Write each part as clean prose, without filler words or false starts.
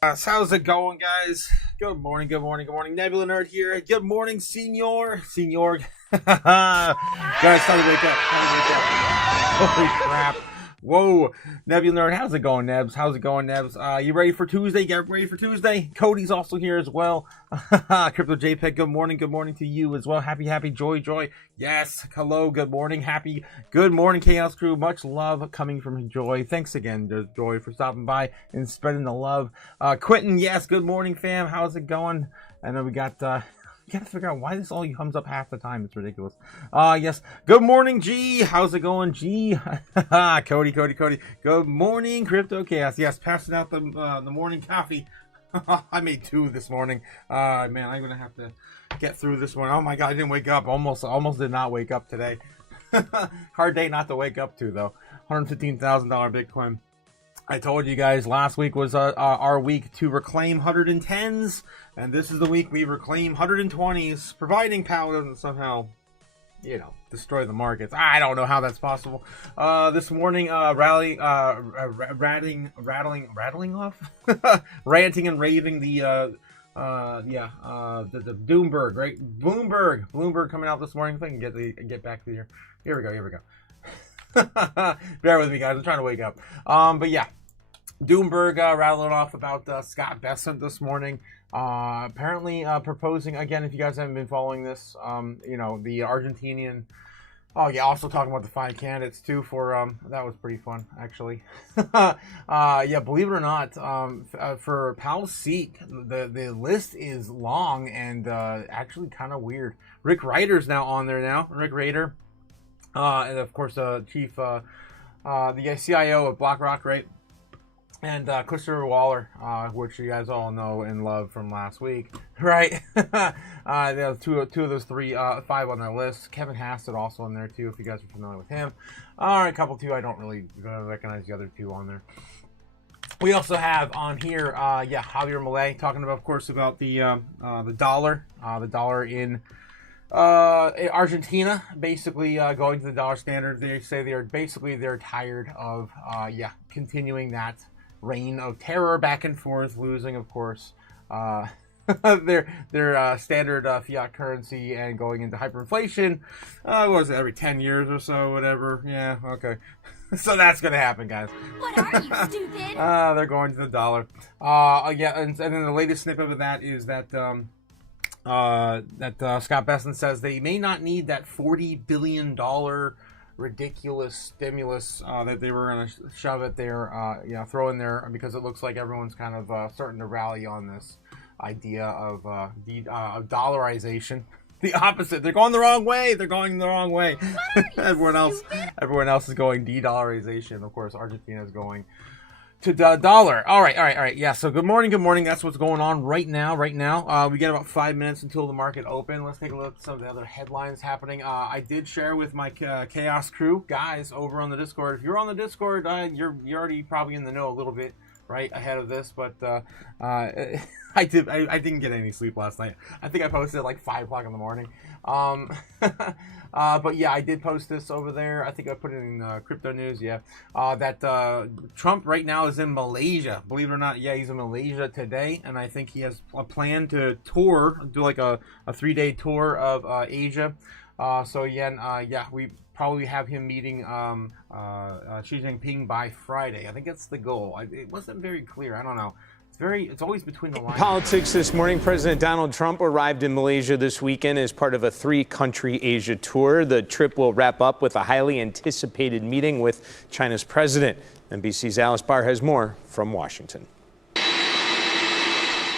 How's it going, guys? Good morning, good morning, good morning. Nebula Nerd here. Good morning, Senor. Guys, time to wake up. Holy crap. Whoa. Nebula Nerd, how's it going, Nebs? How's it going, Nebs? You ready for Tuesday? Get ready for Tuesday. Cody's also here as well. Crypto JPEG, good morning to you as well. Happy, joy. Yes, hello, good morning, good morning, Chaos Crew. Much love coming from Joy. Thanks again to Joy for stopping by and spreading the love. Quentin, yes, good morning, fam. How's it going? And then we got, gotta figure out why this only comes up half the time. It's ridiculous. Yes. Good morning, G. How's it going, G? Cody. Good morning, Crypto Chaos. Yes, passing out the morning coffee. I made 2 this morning. Man, I'm gonna have to get through this one. Oh my god, I didn't wake up. Almost did not wake up today. Hard day not to wake up to though. $115,000 Bitcoin. I told you guys last week was our week to reclaim 110s, and this is the week we reclaim 120s, providing power doesn't somehow, destroy the markets. I don't know how that's possible. This morning, rattling off, ranting and raving the Doomberg, right? Bloomberg coming out this morning. If I can get back to here we go. Bear with me, guys. I'm trying to wake up. But yeah, Doomberg rattling off about Scott Bessent this morning. Apparently proposing again. If you guys haven't been following this, the Argentinian. Oh yeah, also talking about the 5 candidates too. For that was pretty fun actually. Yeah, believe it or not, for Pal-Seek, the list is long and actually kind of weird. Rick Ryder's now on there now. Rick Ryder. And of course, Chief, the CIO of BlackRock, right? And Christopher Waller, which you guys all know and love from last week, right? There two of those 5 on that list. Kevin Hassett also in there too, if you guys are familiar with him. All right, a couple too. I don't really recognize the other 2 on there. We also have on here, Javier Milei talking about, of course, about the dollar in. Argentina basically going to the dollar standard. They say they're tired of continuing that reign of terror back and forth, losing of course their standard fiat currency and going into hyperinflation. What was it, every 10 years or so, whatever. Yeah, okay. So that's gonna happen, guys. What are you, stupid? They're going to the dollar. And then the latest snippet of that is that Scott Bessent says they may not need that $40 billion ridiculous stimulus that they were going to shove at their, throw in there, because it looks like everyone's kind of starting to rally on this idea of dollarization. The opposite. They're going the wrong way. Everyone else is going de-dollarization. Of course, Argentina is going to the dollar. All right. Yeah, so good morning. That's what's going on right now. We get about 5 minutes until the market open. Let's take a look at some of the other headlines happening. I did share with my Chaos Crew guys over on the Discord. If you're on the Discord, you're already probably in the know a little bit right ahead of this, but I didn't get any sleep last night. I think I posted at like 5 o'clock in the morning. But yeah, I did post this over there. I think I put it in crypto news. Yeah, that Trump right now is in Malaysia. Believe it or not, yeah, he's in Malaysia today, and I think he has a plan to do like a 3-day tour of Asia. So again, we probably have him meeting Xi Jinping by Friday. I think that's the goal. It wasn't very clear. I don't know. It's always between the lines. Politics this morning. President Donald Trump arrived in Malaysia this weekend as part of a 3-country Asia tour. The trip will wrap up with a highly anticipated meeting with China's president. NBC's Alice Barr has more from Washington.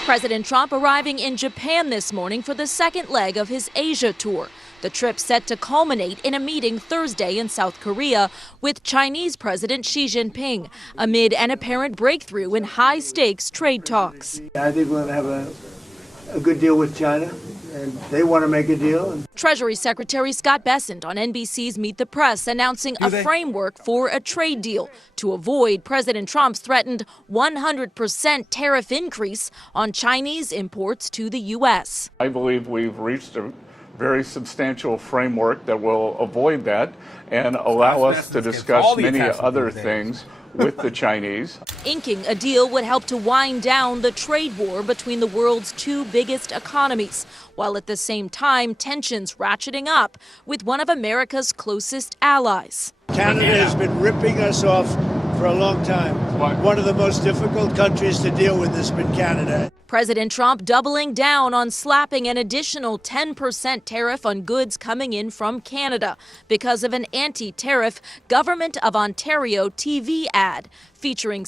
President Trump arriving in Japan this morning for the 2nd leg of his Asia tour. The trip set to culminate in a meeting Thursday in South Korea with Chinese President Xi Jinping amid an apparent breakthrough in high-stakes trade talks. I think we'll have a good deal with China, and they want to make a deal. Treasury Secretary Scott Bessent on NBC's Meet the Press announcing a framework for a trade deal to avoid President Trump's threatened 100% tariff increase on Chinese imports to the U.S. I believe we've reached a very substantial framework that will avoid that and allow us to discuss many other things with the Chinese. Inking a deal would help to wind down the trade war between the world's two biggest economies, while at the same time tensions ratcheting up with one of America's closest allies. Canada has been ripping us off for a long time. One of the most difficult countries to deal with has been Canada. President Trump doubling down on slapping an additional 10% tariff on goods coming in from Canada because of an anti-tariff Government of Ontario TV ad featuring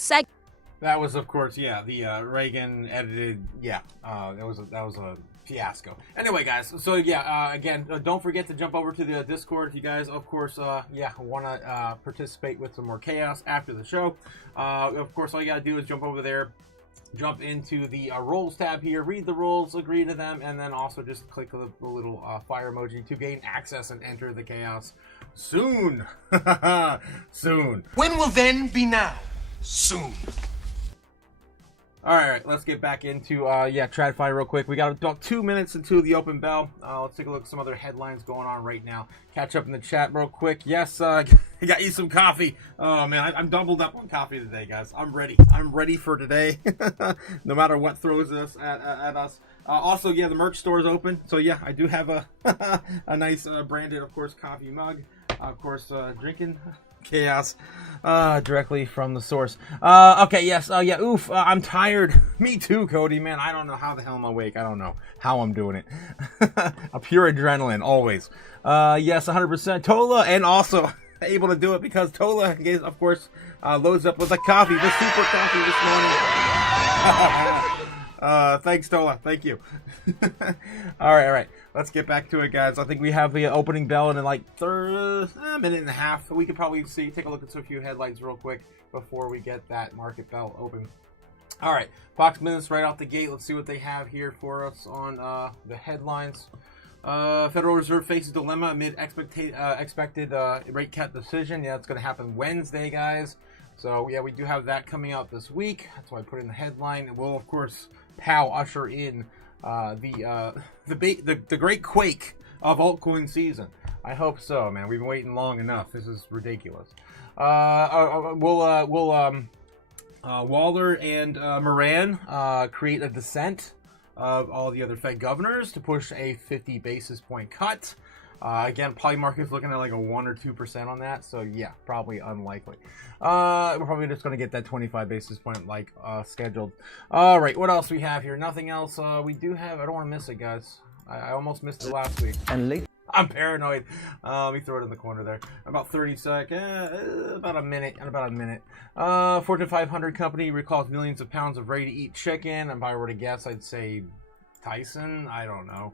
That was, of course, yeah, the Reagan edited, yeah, that was a fiasco. Anyway, guys, so yeah, again, don't forget to jump over to the Discord if you guys, of course, yeah, want to participate with some more chaos after the show. Of course, all you got to do is jump over there, jump into the roles tab here, read the rules, agree to them, and then also just click the little fire emoji to gain access and enter the chaos soon. Soon. When will then be now? Soon. All right, let's get back into yeah, TradFi real quick. We got about 2 minutes into the open bell. Let's take a look at some other headlines going on right now. Catch up in the chat real quick. Yes, I got you some coffee. Oh man, I'm doubled up on coffee today, guys. I'm ready. I'm ready for today. No matter what throws us at us. Also, yeah, the merch store is open. So yeah, I do have a a nice branded, of course, coffee mug. Of course, drinking chaos directly from the source. Okay, yes, yeah, oof, I'm tired. Me too, Cody, man. I don't know how the hell I'm awake. I don't know how I'm doing it. A pure adrenaline, always. Yes, 100% Tola, and also able to do it because Tola, of course, loads up with a coffee, the super coffee this morning. Thanks, Tola. Thank you. All right. Let's get back to it, guys. I think we have the opening bell in like a minute and a half. We could probably take a look at a few headlines real quick before we get that market bell open. All right, Fox Minutes right out the gate. Let's see what they have here for us on the headlines. Federal Reserve faces dilemma amid expected rate cut decision. Yeah, it's going to happen Wednesday, guys. So yeah, we do have that coming out this week. That's why I put in the headline. And we'll, of course, usher in the great quake of altcoin season. I hope so, man. We've been waiting long enough. This is ridiculous. Waller and Moran create a dissent of all the other Fed governors to push a 50 basis point cut. Again, probably market's looking at like a 1 or 2% on that. So yeah, probably unlikely. We're probably just going to get that 25 basis point like scheduled. All right, what else we have here? Nothing else. We do have, I don't want to miss it, guys. I almost missed it last week. I'm paranoid. Let me throw it in the corner there. About 30 seconds, about a minute. Fortune 500 company recalls millions of pounds of ready-to-eat chicken. And if I were to guess, I'd say Tyson. I don't know.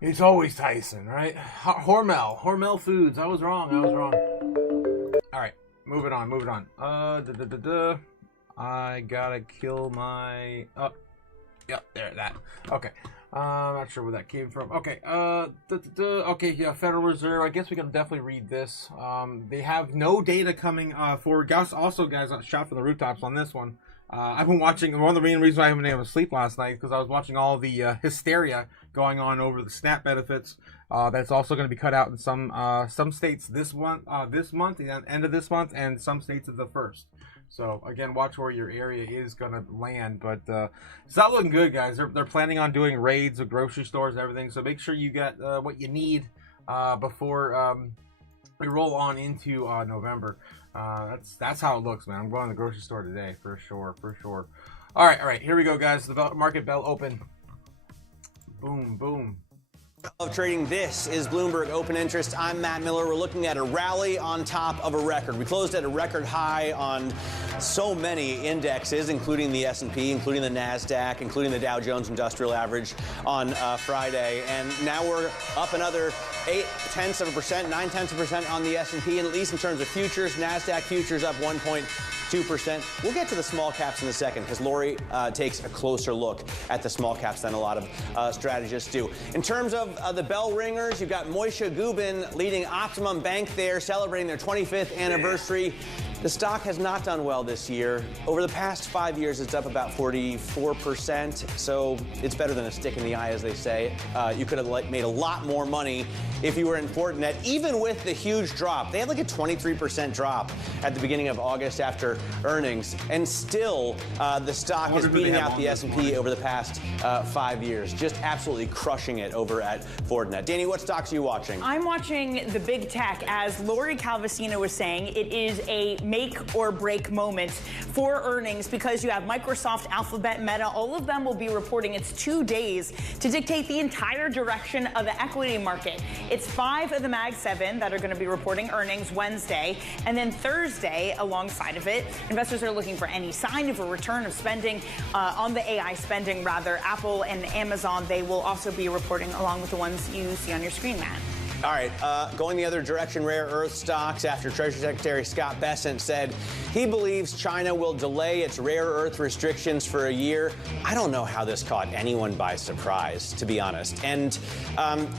It's always Tyson, right? Hormel Foods. I was wrong. All right, moving on. I gotta kill my. Oh, yeah, there. That. Okay. I'm not sure where that came from. Okay. Okay. Yeah. Federal Reserve. I guess we can definitely read this. They have no data coming for Gus. Also, guys, shot from the rooftops on this one. I've been watching. One of the main reasons I haven't been able to sleep last night because I was watching all the hysteria going on over the SNAP benefits. That's also going to be cut out in some states this month, the end of this month, and some states of the first. So again, watch where your area is going to land, but it's not looking good, guys. They're planning on doing raids of grocery stores and everything. So make sure you got what you need before we roll on into November. That's how it looks, man. I'm going to the grocery store today for sure. All right. Here we go, guys. The market bell open. Boom. Of trading, this is Bloomberg Open Interest. I'm Matt Miller. We're looking at a rally on top of a record. We closed at a record high on so many indexes, including the S&P, including the NASDAQ, including the Dow Jones Industrial Average on Friday. And now we're up another 0.8%, 0.9% on the S&P, and at least in terms of futures, NASDAQ futures up 1.2%. We'll get to the small caps in a second because Lori takes a closer look at the small caps than a lot of strategists do. In terms of the bell ringers, you've got Moishe Gubin leading Optimum Bank there, celebrating their 25th anniversary. The stock has not done well this year. Over the past 5 years, it's up about 44%, so it's better than a stick in the eye, as they say. You could have made a lot more money if you were in Fortinet, even with the huge drop. They had like a 23% drop at the beginning of August after earnings, and still the stock is beating out the S&P over the past 5 years. Just absolutely crushing it over at Fortinet. Danny, what stocks are you watching? I'm watching the big tech. As Lori Calvasina was saying, it is a make or break moment for earnings because you have Microsoft, Alphabet, Meta, all of them will be reporting. It's 2 days to dictate the entire direction of the equity market. It's 5 of the Mag 7 that are going to be reporting earnings Wednesday, and then Thursday alongside of it, investors are looking for any sign of a return of spending on the AI spending, rather. Apple and Amazon, they will also be reporting along with the ones you see on your screen, Matt. All right, going the other direction, rare earth stocks, after Treasury Secretary Scott Bessent said he believes China will delay its rare earth restrictions for a year. I don't know how this caught anyone by surprise, to be honest. And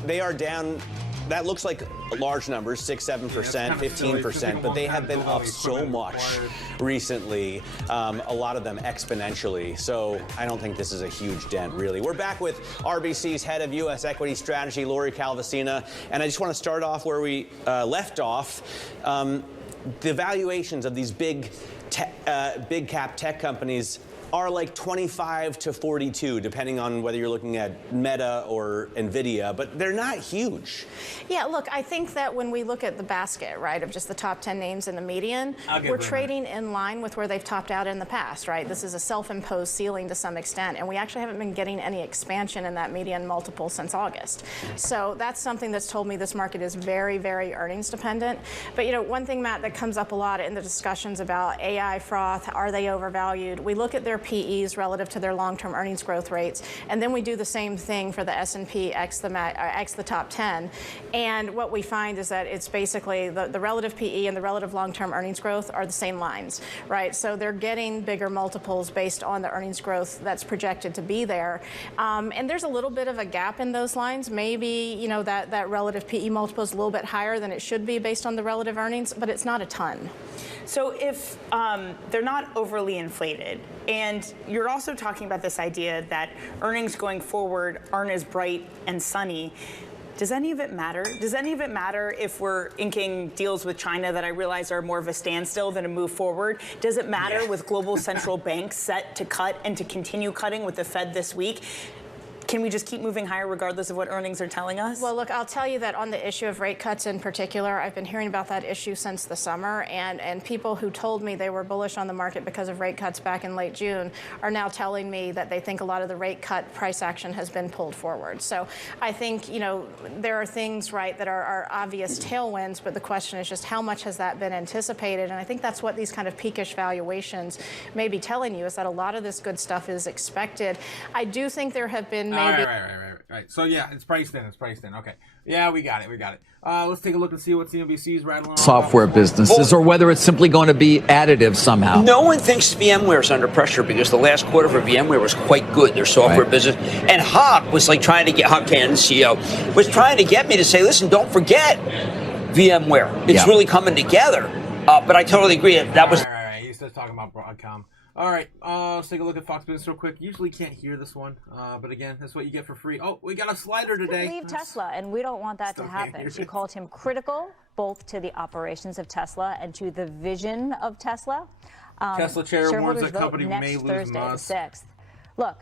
they are down. That looks like large numbers, 6%, 7%, 15%, but they have been up so much recently, a lot of them exponentially. So I don't think this is a huge dent, really. We're back with RBC's head of U.S. equity strategy, Lori Calvasina, and I just want to start off where we left off. The valuations of these big cap tech companies are like 25 to 42, depending on whether you're looking at Meta or NVIDIA, but they're not huge. Yeah, look, I think that when we look at the basket, right, of just the top 10 names in the median, we're trading in line with where they've topped out in the past, right? This is a self-imposed ceiling to some extent, and we actually haven't been getting any expansion in that median multiple since August. So that's something that's told me this market is very, very earnings dependent. But, you know, one thing, Matt, that comes up a lot in the discussions about AI froth, are they overvalued? We look at their PEs relative to their long-term earnings growth rates, and then we do the same thing for the S&P x the top 10. And what we find is that it's basically the relative PE and the relative long-term earnings growth are the same lines, right? So they're getting bigger multiples based on the earnings growth that's projected to be there. And there's a little bit of a gap in those lines. Maybe, you know, that relative PE multiple is a little bit higher than it should be based on the relative earnings, but it's not a ton. So if they're not overly inflated, and you're also talking about this idea that earnings going forward aren't as bright and sunny, does any of it matter? Does any of it matter if we're inking deals with China that I realize are more of a standstill than a move forward? Does it matter with global central banks set to cut and to continue cutting with the Fed this week? Can we just keep moving higher regardless of what earnings are telling us? Well, look, I'll tell you that on the issue of rate cuts in particular, I've been hearing about that issue since the summer, and people who told me they were bullish on the market because of rate cuts back in late June are now telling me that they think a lot of the rate cut price action has been pulled forward. So I think, you know, there are things, right, that are obvious tailwinds, but the question is just how much has that been anticipated? And I think that's what these kind of peakish valuations may be telling you, is that a lot of this good stuff is expected. I do think there have been Right. So yeah, it's priced in. Okay. Yeah, we got it. Let's take a look and see what CNBC's rattling on. Software businesses, or whether it's simply going to be additive somehow. No one thinks VMware is under pressure because the last quarter for VMware was quite good, their software business. And Hock was like trying to get, Hock Cannon, CEO, was trying to get me to say, listen, don't forget VMware. It's really coming together. But I totally agree. That was... Right. He's just talking about Broadcom. All right, let's take a look at Fox Business real quick. Usually can't hear this one, but again, that's what you get for free. Oh, we got a slider today. Leave Tesla, and we don't want that to happen. She called him critical, both to the operations of Tesla and to the vision of Tesla. Tesla chair warns the company may lose Thursday, the 6th. Look,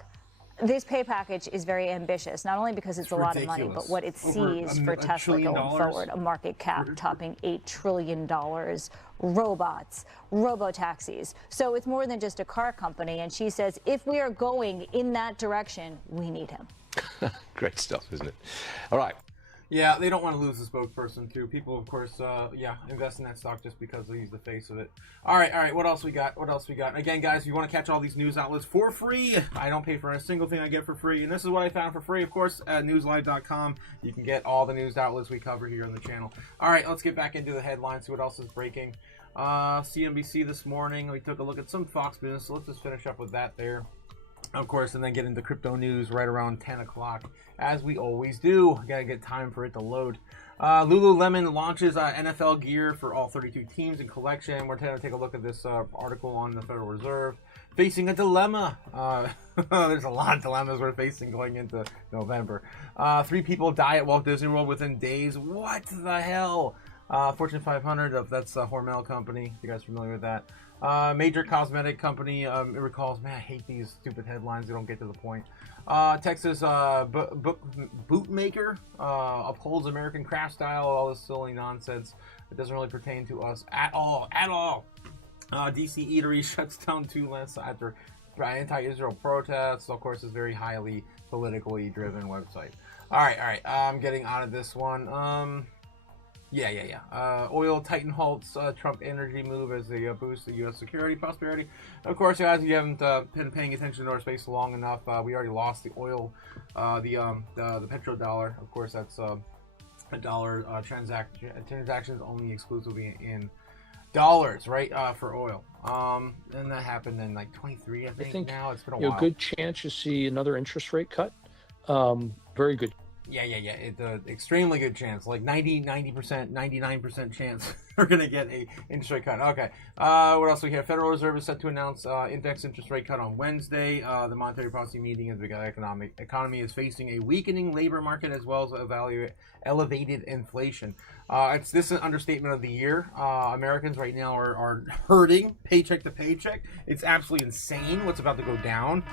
this pay package is very ambitious, not only because it's a lot of money, but what it sees for Tesla going forward, a market cap topping $8 trillion, robots, robo-taxis. So it's more than just a car company. And she says, if we are going in that direction, we need him. Great stuff, isn't it? All right. Yeah, they don't want to lose the spokesperson, too. People, of course, invest in that stock just because he's the face of it. All right, what else we got? Again, guys, if you want to catch all these news outlets for free, I don't pay for a single thing I get for free. And this is what I found for free, of course, at newslive.com. You can get all the news outlets we cover here on the channel. All right, let's get back into the headlines, see what else is breaking. CNBC this morning, we took a look at some Fox Business, so let's just finish up with that there. Of course, and then get into crypto news right around 10 o'clock, as we always do. Gotta get time for it to load. Lululemon launches NFL gear for all 32 teams in collection. We're going to take a look at this article on the Federal Reserve. Facing a dilemma. There's a lot of dilemmas we're facing going into November. 3 people die at Walt Disney World within days. What the hell? Fortune 500, that's a Hormel company. If you guys are familiar with that. Major cosmetic company recalls, man, I hate these stupid headlines. They don't get to the point. Texas bootmaker upholds American craft style. All this silly nonsense. It doesn't really pertain to us at all. DC eatery shuts down 2 months after anti-Israel protests. Of course, it's a very highly politically driven website. All right. I'm getting out of this one. Oil titan halts Trump energy move as they boost the U.S. security prosperity. Of course, guys, if you haven't been paying attention to our space long enough, we already lost the oil, the petrodollar. Of course, that's a dollar transactions only exclusively in dollars, right? For oil. And that happened in like 23, I think. Now it's been a while. Good chance you see another interest rate cut. Very good. Yeah. It's an extremely good chance, like 90%, 99% chance we're going to get a interest rate cut. Okay. What else we have? Federal Reserve is set to announce index interest rate cut on Wednesday. The monetary policy meeting is because the economy is facing a weakening labor market as well as elevated inflation. This is an understatement of the year. Americans right now are hurting paycheck to paycheck. It's absolutely insane what's about to go down.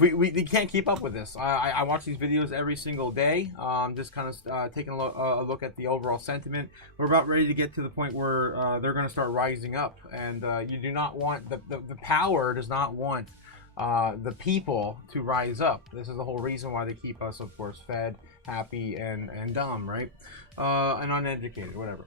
We can't keep up with this. I watch these videos every single day. Just kind of taking a look at the overall sentiment. We're about ready to get to the point where they're going to start rising up, and you do not want the power does not want the people to rise up. This is the whole reason why they keep us, of course, fed, happy, and dumb, right? And uneducated, whatever.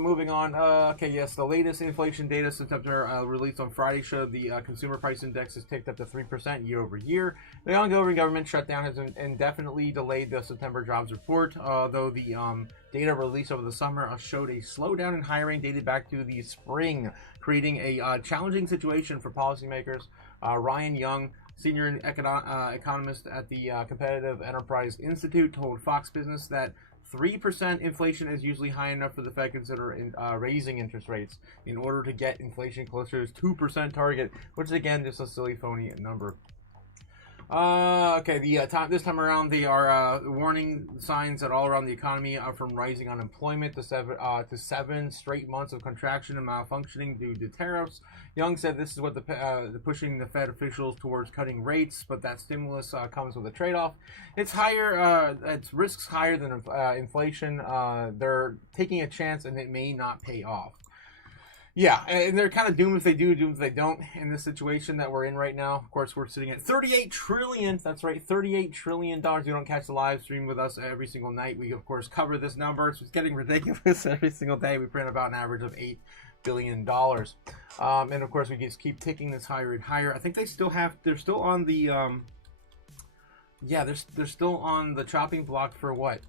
Moving on. The latest inflation data September released on Friday showed the consumer price index has ticked up to 3% year over year. The ongoing government shutdown has indefinitely delayed the September jobs report, though the data released over the summer showed a slowdown in hiring dated back to the spring, creating a challenging situation for policymakers. Ryan Young, senior economist at the Competitive Enterprise Institute, told Fox Business that 3% inflation is usually high enough for the Fed to consider raising interest rates in order to get inflation closer to 2% target, which is again just a silly, phony number. This time around, they are warning signs that all around the economy are from rising unemployment to 7 straight months of contraction and malfunctioning due to tariffs. Young said this is what the pushing the Fed officials towards cutting rates, but that stimulus comes with a trade-off. It's higher. Its risks higher than inflation. They're taking a chance, and it may not pay off. Yeah, and they're kind of doomed if they do, doomed if they don't in this situation that we're in right now. Of course, we're sitting at $38 trillion. That's right, $38 trillion. You don't catch the live stream with us every single night. We, of course, cover this number. So it's getting ridiculous every single day. We print about an average of $8 billion. And, of course, we just keep ticking this higher and higher. I think they're still on the, they're still on the chopping block for what?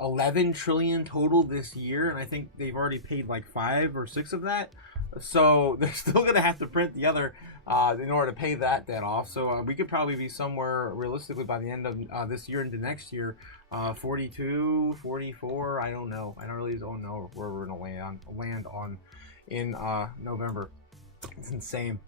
11 trillion total this year, and I think they've already paid like 5 or 6 of that, so they're still going to have to print the other in order to pay that debt off. So we could probably be somewhere realistically by the end of this year into next year, 42, 44, I don't know. I really don't know where we're going to land on in November. It's insane.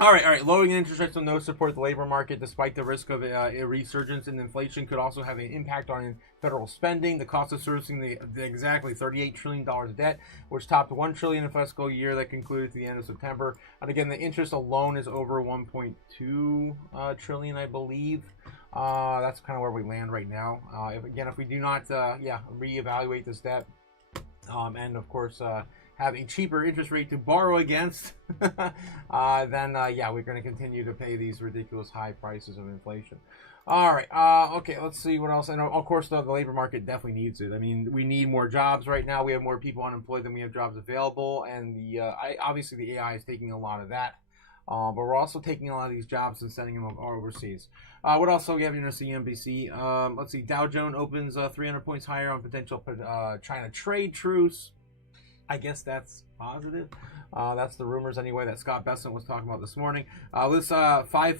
All right. Lowering interest rates will no support the labor market, despite the risk of a resurgence in inflation could also have an impact on federal spending. The cost of servicing the exactly $38 trillion of debt, which topped $1 trillion in the fiscal year that concluded at the end of September. And again, the interest alone is over $1.2 trillion, I believe. That's kind of where we land right now. If we do not, reevaluate this debt, and of course, have a cheaper interest rate to borrow against, then we're going to continue to pay these ridiculous high prices of inflation. All right. Let's see what else. And of course, the labor market definitely needs it. I mean, we need more jobs right now. We have more people unemployed than we have jobs available, and obviously the AI is taking a lot of that. But we're also taking a lot of these jobs and sending them overseas. What else do we have in CNBC? Let's see. Dow Jones opens 300 points higher on potential China trade truce. I guess that's positive. That's the rumors anyway that Scott Bessent was talking about this morning. This 5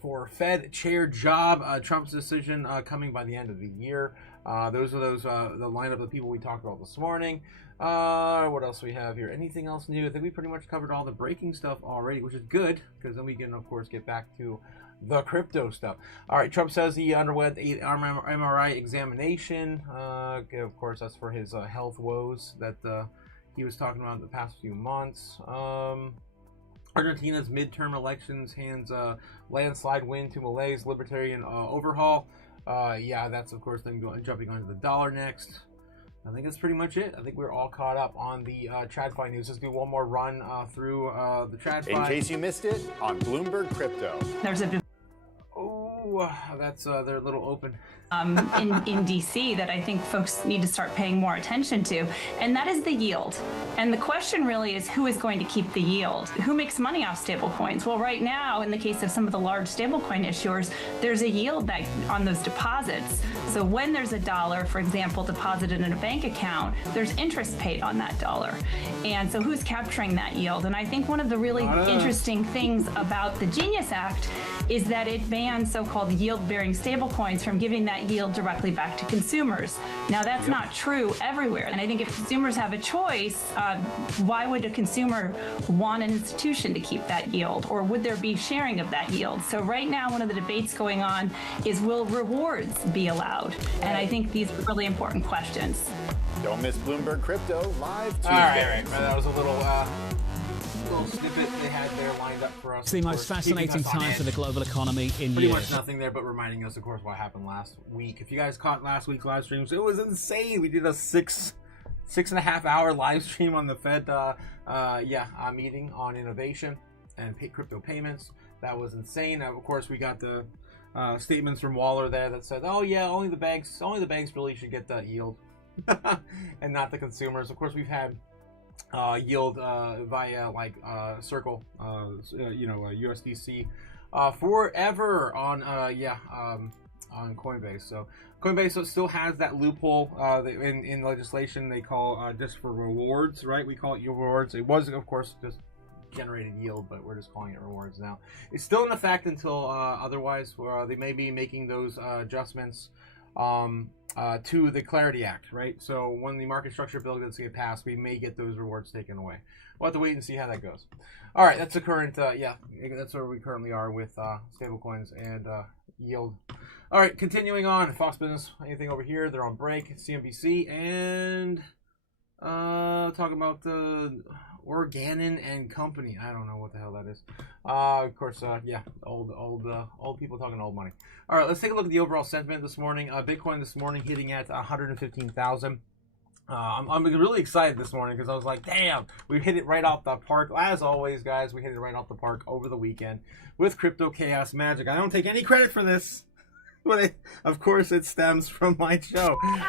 for Fed chair job. Trump's decision coming by the end of the year. Those are the lineup of people we talked about this morning. What else we have here? Anything else new? I think we pretty much covered all the breaking stuff already, which is good, because then we can, of course, get back to the crypto stuff. All right, Trump says he underwent an MRI examination. Of course, that's for his health woes that he was talking about in the past few months. Argentina's midterm elections hands landslide win to Malay's libertarian overhaul. Yeah, that's, of course, then jumping onto the dollar next. I think that's pretty much it. I think we're all caught up on the TradFi news. Let's do one more run through the TradFi. In case you missed it, on Bloomberg Crypto. There's a that's their little open in DC that I think folks need to start paying more attention to, and that is the yield. And the question really is, who is going to keep the yield? Who makes money off stablecoins? Well, right now, in the case of some of the large stablecoin issuers, there's a yield that on those deposits. So when there's a dollar, for example, deposited in a bank account, there's interest paid on that dollar. And so who's capturing that yield? And I think one of the really interesting things about the Genius Act is that it bans so-called yield-bearing stablecoins from giving that yield directly back to consumers. Now, that's not true everywhere. And I think if consumers have a choice, why would a consumer want an institution to keep that yield? Or would there be sharing of that yield? So right now, one of the debates going on is, will rewards be allowed? And I think these are really important questions. Don't miss Bloomberg Crypto live Tuesday. All right. That was a little snippet they had there lined up for us. It's the most fascinating time for the global economy in Pretty years. much nothing there, but reminding us, of course, what happened last week. If you guys caught last week's live streams, it was insane. We did a six and a half hour live stream on the Fed meeting on innovation and crypto payments. That was insane. Of course, we got the statements from Waller there that said, "Oh yeah, only the banks really should get that yield, and not the consumers." Of course, we've had yield via Circle, USDC forever on Coinbase. So Coinbase still has that loophole in legislation they call just for rewards, right? We call it yield rewards. It was, of course, just generated yield, but we're just calling it rewards now. It's still in effect until otherwise. They may be making those adjustments to the Clarity Act, right? So when the market structure bill gets passed, we may get those rewards taken away. We'll have to wait and see how that goes. All right, that's the current, that's where we currently are with stablecoins and yield. All right, continuing on, Fox Business, anything over here? They're on break, CNBC, and talking about the Organon and Company. I don't know what the hell that is. Of course, old people talking old money. All right, let's take a look at the overall sentiment this morning. Bitcoin this morning hitting at 115,000. I'm really excited this morning because I was like, damn, we hit it right off the park. As always, guys, we hit it right off the park over the weekend with Crypto Chaos Magic. I don't take any credit for this. But of course, it stems from my show. So, of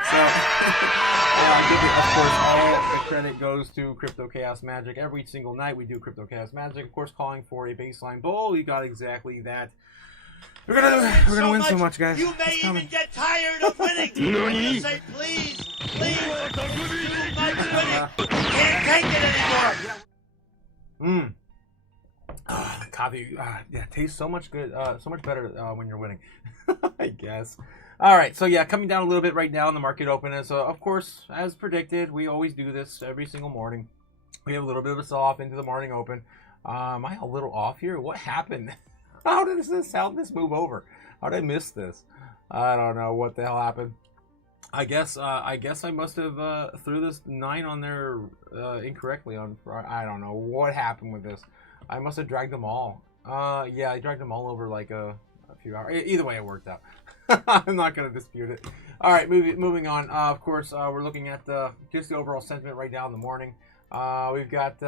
course, all the credit goes to Crypto Chaos Magic. Every single night we do Crypto Chaos Magic. Of course, calling for a baseline bull. You got exactly that. We're gonna win so much, guys. You may even get tired of winning. You say, please, don't do too much winning. Can't take it anymore. Coffee, tastes so much good, so much better when you're winning, I guess. All right, so yeah, coming down a little bit right now in the market open is, of course, as predicted, we always do this every single morning. We have a little bit of a sell-off into the morning open. Am I a little off here? What happened? How did this move over? How did I miss this? I don't know what the hell happened. I guess I must have threw this 9 on there incorrectly on. I don't know what happened with this. I must have dragged them all. Yeah, I dragged them all over like a few hours. Either way, it worked out. I'm not going to dispute it. All right, moving on. Of course, we're looking at just the overall sentiment right now in the morning. We've got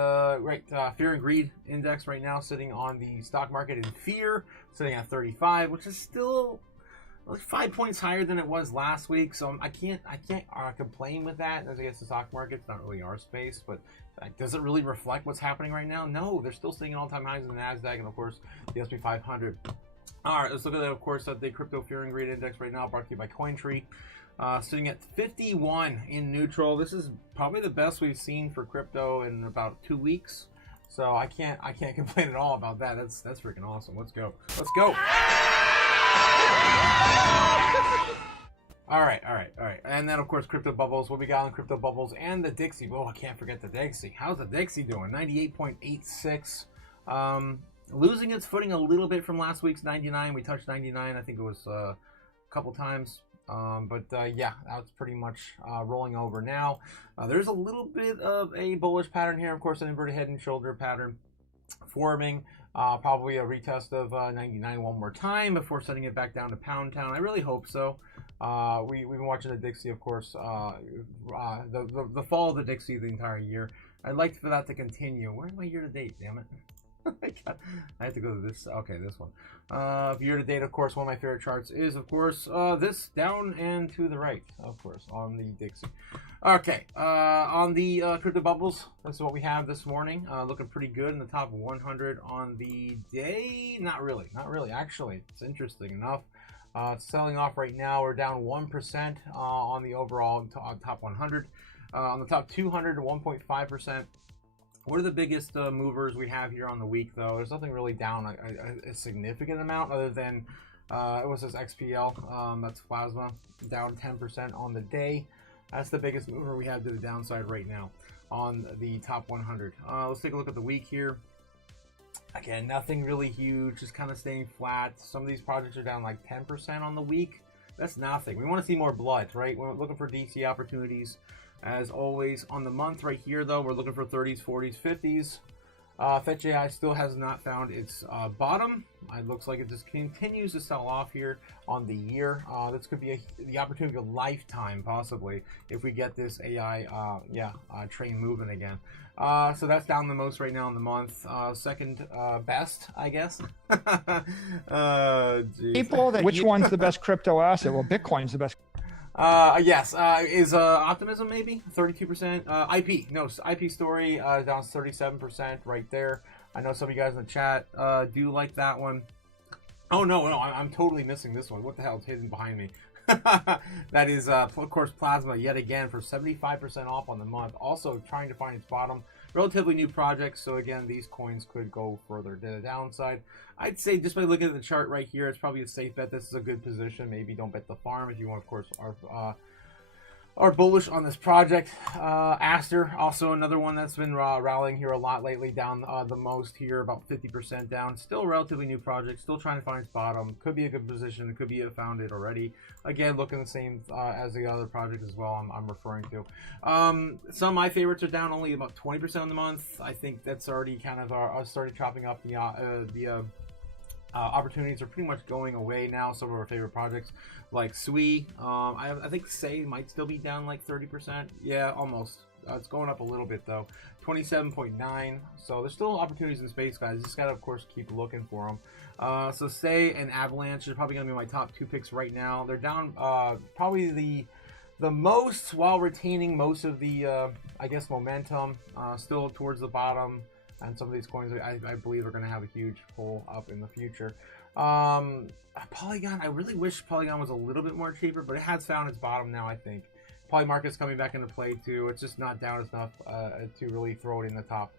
fear and greed index right now sitting on the stock market in fear, sitting at 35, which is still like 5 points higher than it was last week. So I can't complain with that. As I guess the stock market's not really our space, but does it really reflect what's happening right now? No, they're still seeing all-time highs in the Nasdaq and of course the S&P 500. All right, let's look at of course the crypto fear and greed index right now, brought to you by CoinTree. Sitting at 51 in neutral. This is probably the best we've seen for crypto in about 2 weeks. So I can't complain at all about that. That's freaking awesome. Let's go. Let's go. All right. And then, of course, Crypto Bubbles. What we got on Crypto Bubbles and the Dixie. Oh, I can't forget the Dixie. How's the Dixie doing? 98.86. Losing its footing a little bit from last week's 99. We touched 99. I think it was a couple times. Yeah, that's pretty much rolling over now. There's a little bit of a bullish pattern here. Of course, an inverted head and shoulder pattern forming. Probably a retest of 99 one more time before setting it back down to Pound Town. I really hope so. We've been watching the Dixie, of course, the fall of the Dixie the entire year. I'd like for that to continue. Where's my year-to-date, damn it? I have to go to this. Okay, this one. Year-to-date, of course, one of my favorite charts is, of course, this down and to the right, of course, on the Dixie. Okay, on the Crypto Bubbles, this is what we have this morning. Looking pretty good in the top 100 on the day. Not really. Actually, it's interesting enough. It's selling off right now. We're down 1% on the overall top 100. On the top 200, 1.5%. What are the biggest movers we have here on the week, though? There's nothing really down a significant amount other than it was this XPL. That's Plasma, down 10% on the day. That's the biggest mover we have to the downside right now on the top 100. Let's take a look at the week here. Again, nothing really huge, just kind of staying flat. Some of these projects are down like 10% on the week. That's nothing. We want to see more blood, right? We're looking for DC opportunities. As always, on the month right here, though, we're looking for 30s, 40s, 50s. Fetch AI still has not found its bottom. It looks like it just continues to sell off here on the year. This could be the opportunity of a lifetime, possibly, if we get this AI train moving again. So that's down the most right now in the month. Second best, I guess. Which one's the best crypto asset? Well, Bitcoin's the best. Yes, is Optimism maybe 32%. IP, no, IP Story down 37% right there. I know some of you guys in the chat do like that one. Oh no, I'm totally missing this one. What the hell is hidden behind me? That is, of course, Plasma yet again for 75% off on the month. Also trying to find its bottom. Relatively new projects, so again, these coins could go further to the downside. I'd say just by looking at the chart right here, it's probably a safe bet. This is a good position. Maybe don't bet the farm if you want, of course, are bullish on this project. Aster, also another one that's been rallying here a lot lately, down the most here, about 50% down. Still a relatively new project, still trying to find its bottom. Could be a good position, it could be found it already. Again, looking the same as the other project as well I'm referring to. Some of my favorites are down only about 20% in the month. I think that's already kind of started chopping up the opportunities are pretty much going away now. Some of our favorite projects like Sui, I think Say might still be down like 30%. Yeah, almost. It's going up a little bit though. 27.9. So there's still opportunities in space, guys. Just gotta, of course, keep looking for them. So Say and Avalanche are probably gonna be my top two picks right now. They're down probably the most while retaining most of the I guess momentum. Still towards the bottom. And some of these coins, I believe, are going to have a huge pull up in the future. Polygon, I really wish Polygon was a little bit more cheaper, but it has found its bottom now, I think. Polymarket's coming back into play, too. It's just not down enough to really throw it in the top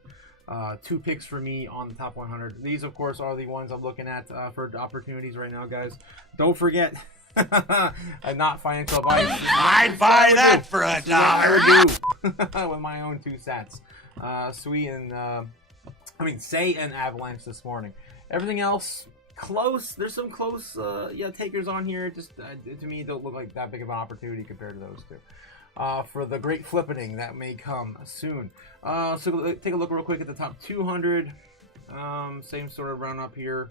two picks for me on the top 100. These, of course, are the ones I'm looking at for opportunities right now, guys. Don't forget, not financial advice. I'd buy that for $1. With my own 2 cents. Sweet and... Say and Avalanche this morning. Everything else, close. There's some close takers on here. Just to me, don't look like that big of an opportunity compared to those two. For the great flippening that may come soon. So take a look real quick at the top 200. Same sort of run up here.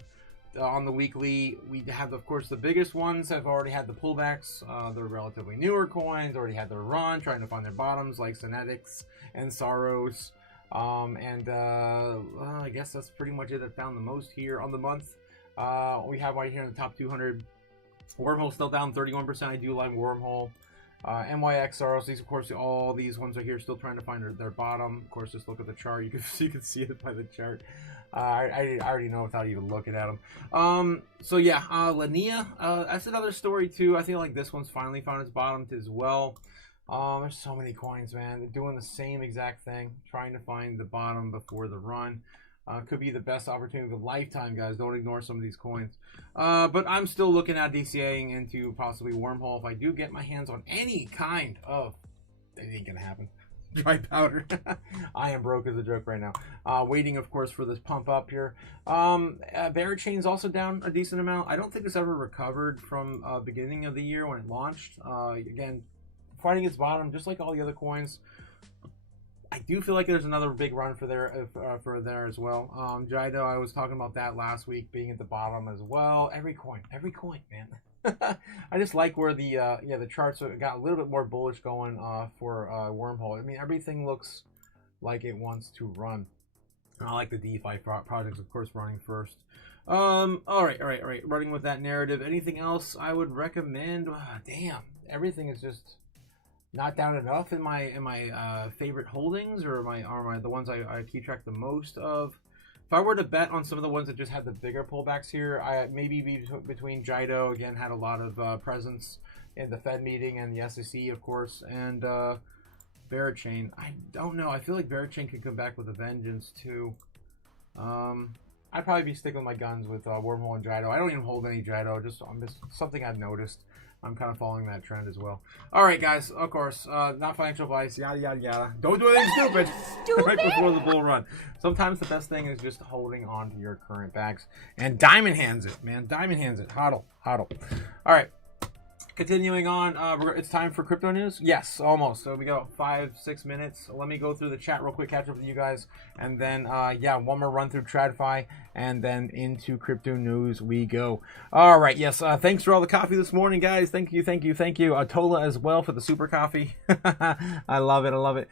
On the weekly, we have, of course, the biggest ones have already had the pullbacks. They're relatively newer coins, already had their run, trying to find their bottoms, like Synetics and Saros. I guess that's pretty much it. I found the most here on the month. We have right here in the top 200. Wormhole still down 31%. I do like Wormhole. MYX, Saros, these, of course, all these ones are here still trying to find their bottom. Of course, just look at the chart. You can see it by the chart. I already know without even looking at them. So yeah, Linea, that's another story too. I feel like this one's finally found its bottom as well. There's so many coins, man. They're doing the same exact thing, trying to find the bottom before the run. Could be the best opportunity of a lifetime, guys. Don't ignore some of these coins. But I'm still looking at DCAing into possibly wormhole if I do get my hands on any kind of... It ain't gonna happen. Dry powder. I am broke as a joke right now. Waiting, of course, for this pump up here. Bear Chain's also down a decent amount. I don't think it's ever recovered from beginning of the year when it launched. Again, finding its bottom, just like all the other coins. I do feel like there's another big run for there as well. Jido, I was talking about that last week, being at the bottom as well. Every coin, man. I just like where the the charts got a little bit more bullish going for wormhole. I mean, everything looks like it wants to run. I like the DeFi projects, of course, running first. All right. Running with that narrative. Anything else I would recommend? Damn, everything is just not down enough in my favorite holdings, or the ones I keep track the most of. If I were to bet on some of the ones that just had the bigger pullbacks here, I maybe be between Jido, again, had a lot of presence in the Fed meeting, and the SEC, of course, and Barachain. I don't know. I feel like Barachain could come back with a vengeance too. I'd probably be sticking with my guns with Wormhole and Jido. I don't even hold any Jido. Just something I've noticed. I'm kind of following that trend as well. All right, guys. Of course, not financial advice. Yada yada yada. Don't do anything stupid. Right before the bull run. Sometimes the best thing is just holding on to your current backs. And diamond hands it, man. Diamond hands it. Hodl. All right. Continuing on, it's time for crypto news. Yes, almost. So we got 5-6 minutes. Let me go through the chat real quick, catch up with you guys, and then one more run through TradFi, and then into crypto news we go. All right, yes. Thanks for all the coffee this morning, guys. Thank you. Tola as well for the super coffee. I love it.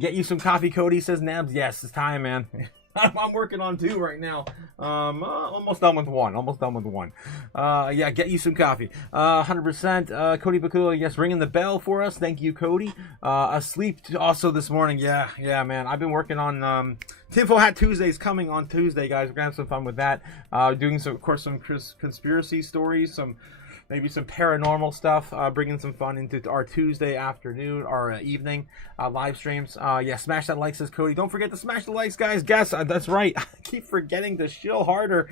Get you some coffee, Cody, says Nabs. Yes, it's time, man. I'm working on 2 right now. Almost done with one. Get you some coffee. 100%. Cody Bakula, yes, ringing the bell for us. Thank you, Cody. Asleep also this morning. Yeah, man. I've been working on Tinfoil Hat Tuesdays coming on Tuesday, guys. We're gonna have some fun with that. Doing some conspiracy stories, maybe some paranormal stuff, bringing some fun into our Tuesday afternoon or evening live streams. Smash that like, says Cody. Don't forget to smash the likes, guys. Guess that's right. I keep forgetting to shill harder.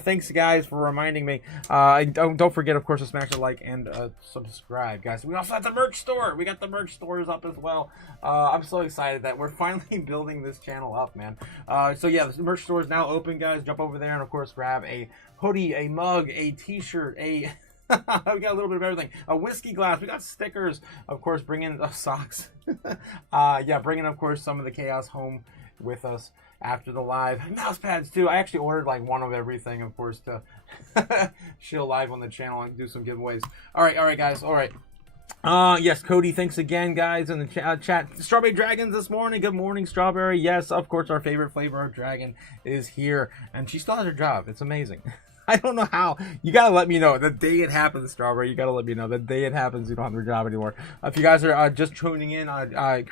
Thanks, guys, for reminding me. Don't forget, of course, to smash the like and subscribe, guys. We also have the merch store. We got the merch stores up as well. I'm so excited that we're finally building this channel up, man. The merch store is now open, guys. Jump over there and, of course, grab a hoodie, a mug, a t-shirt, we got a little bit of everything. A whiskey glass. We got stickers. Of course, bringing socks. Bringing, of course, some of the chaos home with us after the live. Mouse pads, too. I actually ordered, one of everything, of course, to chill live on the channel and do some giveaways. All right, guys. All right. Yes, Cody, thanks again, guys, in the chat. Strawberry Dragons this morning. Good morning, Strawberry. Yes, of course, our favorite flavor of dragon is here. And she still has her job. It's amazing. I don't know how. You gotta let me know the day it happens, Strawberry. You gotta let me know the day it happens. You don't have your job anymore. If you guys are just tuning in, Strawberry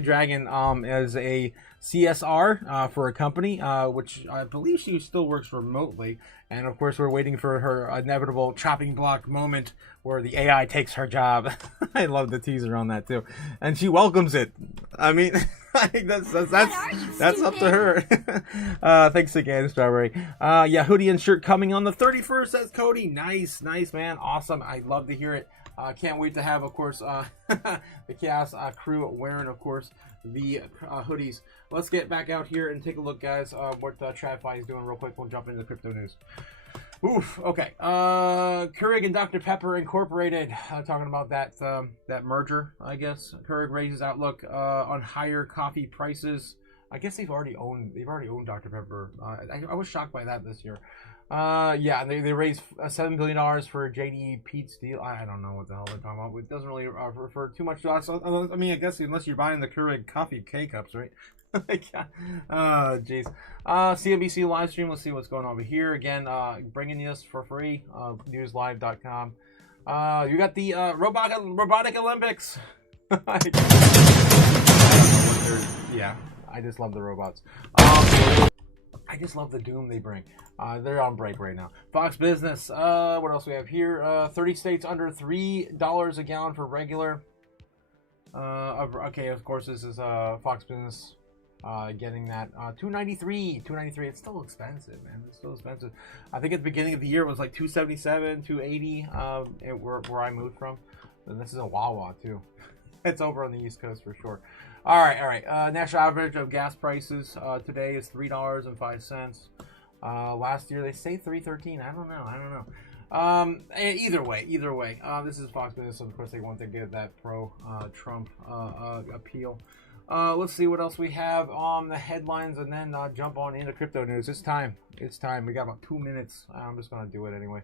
Dragon is a CSR for a company, which I believe she still works remotely. And of course, we're waiting for her inevitable chopping block moment where the AI takes her job. I love the teaser on that too, and she welcomes it. I mean, I think that's up to her. Thanks again, Strawberry. Hoodie and shirt coming on the 31st, says Cody. Nice, man. Awesome. I'd love to hear it. Can't wait to have, of course, the Chaos crew wearing, of course, the hoodies. Let's get back out here and take a look, guys, what TradFi is doing real quick. We'll jump into the crypto news. Oof. Okay. Keurig and Dr. Pepper Incorporated, talking about that merger, I guess. Keurig raises outlook on higher coffee prices. I guess they've already owned Dr. Pepper. I was shocked by that this year. They raised $7 billion for JD Pete's deal. I don't know what the hell they're talking about. It doesn't really refer too much to us. I mean, I guess unless you're buying the Keurig coffee K-cups, right? Jeez. CNBC live stream. Let's see what's going on over here. Again, bringing this for free. Newslive.com. You got the robotic Olympics. I just love the robots. I just love the doom they bring. They're on break right now. Fox Business. What else we have here? 30 states under $3 a gallon for regular. Okay, of course, this is Fox Business getting that. $2.93. It's still expensive, man. It's still expensive. I think at the beginning of the year it was like $2.77, $2.80 where I moved from. And this is a Wawa, too. It's over on the East Coast for sure. All right. National average of gas prices today is $3.05. Last year they say $3.13. I don't know. Either way. This is Fox Business. Of course, they want to give that pro-Trump appeal. Let's see what else we have on the headlines, and then jump on into crypto news. It's time. We got about 2 minutes. I'm just gonna do it anyway.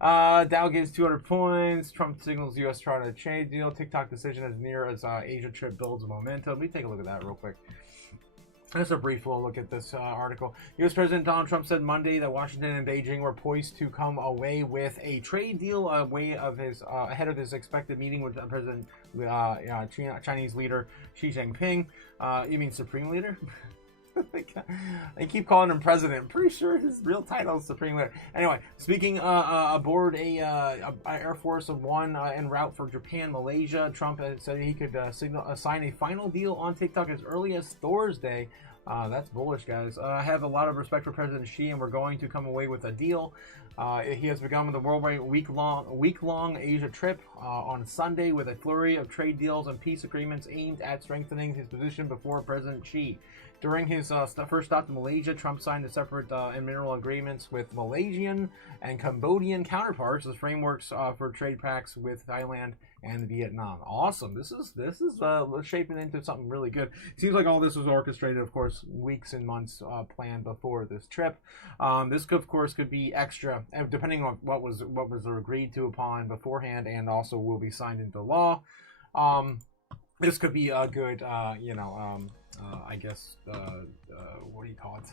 Dow gives 200 points. Trump signals U.S. China trade deal. TikTok decision as near as Asia trip builds momentum. Let me take a look at that real quick. Just a brief look at this article. U.S. President Donald Trump said Monday that Washington and Beijing were poised to come away with a trade deal ahead of his expected meeting with President Chinese leader Xi Jinping. You mean Supreme Leader? They keep calling him president. I'm pretty sure his real title is Supreme Leader. Anyway, speaking aboard a Air Force One en route for Japan, Malaysia, Trump said he could sign a final deal on TikTok as early as Thursday. That's bullish, guys. I have a lot of respect for President Xi, and we're going to come away with a deal. He has begun with a worldwide week-long Asia trip on Sunday with a flurry of trade deals and peace agreements aimed at strengthening his position before President Xi. During his first stop to Malaysia, Trump signed a separate and mineral agreements with Malaysian and Cambodian counterparts as frameworks for trade pacts with Thailand and Vietnam. Awesome. This is shaping into something really good. Seems like all this was orchestrated, of course, weeks and months planned before this trip. This, of course, could be extra, depending on what was agreed to upon beforehand, and also will be signed into law. This could be a good, I guess, what do you call it?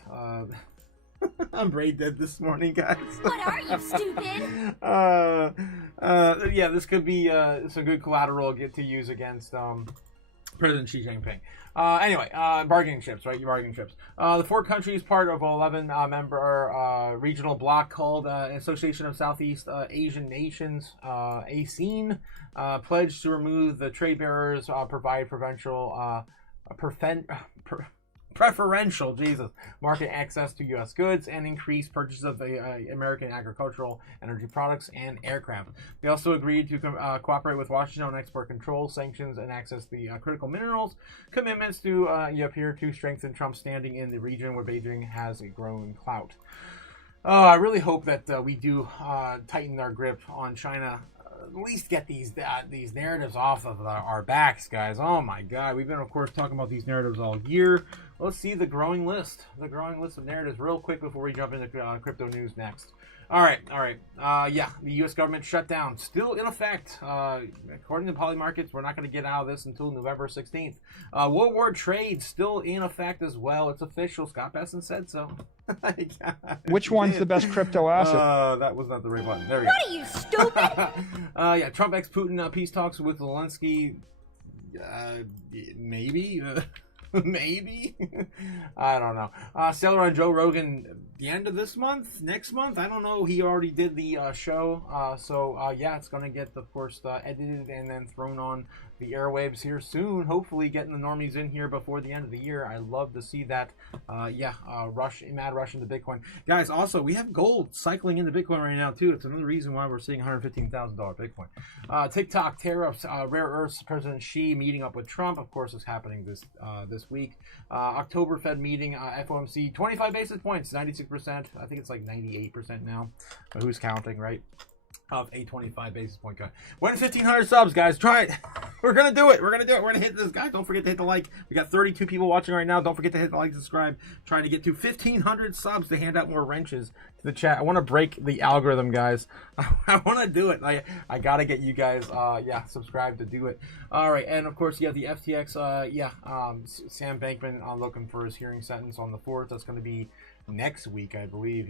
I'm brain dead this morning, guys. What are you, stupid? Yeah, this could be some good collateral to use against President Xi Jinping. Anyway, bargaining chips, right? Your bargaining chips. The 4 countries, part of 11-member regional bloc called Association of Southeast Asian Nations, ASEAN, pledged to remove the trade barriers, provide preferential market access to U.S. goods, and increase purchases of American agricultural, energy products, and aircraft. They also agreed to cooperate with Washington on export control, sanctions, and access to critical minerals. Commitments to appear to strengthen Trump's standing in the region where Beijing has a growing clout. I really hope that we do tighten our grip on China. At least get these narratives off of our backs, guys. Oh my God, we've been, of course, talking about these narratives all year. Let's see the growing list of narratives real quick before we jump into crypto news next. All right. Yeah, the U.S. government shutdown still in effect. According to Polymarkets, we're not going to get out of this until November 16th. World War trade still in effect as well. It's official. Scott Besson said so. Which one's the best crypto asset? That was not the right button. There we go. What are you, stupid? Yeah, Trump ex Putin peace talks with Zelensky. Maybe. Maybe. I don't know. Stellar on Joe Rogan the end of this month, next month. I don't know. He already did the show. Yeah, it's going to get, of course, edited and then thrown on the airwaves here soon. Hopefully getting the normies in here before the end of the year. I love to see that. Mad rush into Bitcoin. Guys, also, we have gold cycling into Bitcoin right now, too. It's another reason why we're seeing $115,000 Bitcoin. TikTok tariffs, rare earths, President Xi meeting up with Trump, of course, is happening this week. October Fed meeting, FOMC, 25 basis points, 96%. I think it's like 98% now. But who's counting, right? Of a 25 basis point cut. Win 1,500 subs, guys. Try it. We're going to do it. We're going to hit this, guys. Don't forget to hit the like. We got 32 people watching right now. Don't forget to hit the like and subscribe. Trying to get to 1,500 subs to hand out more wrenches to the chat. I want to break the algorithm, guys. I want to do it. I got to get you guys, subscribed to do it. All right. And, of course, you have the FTX, Sam Bankman looking for his hearing sentence on the 4th. That's going to be next week, I believe.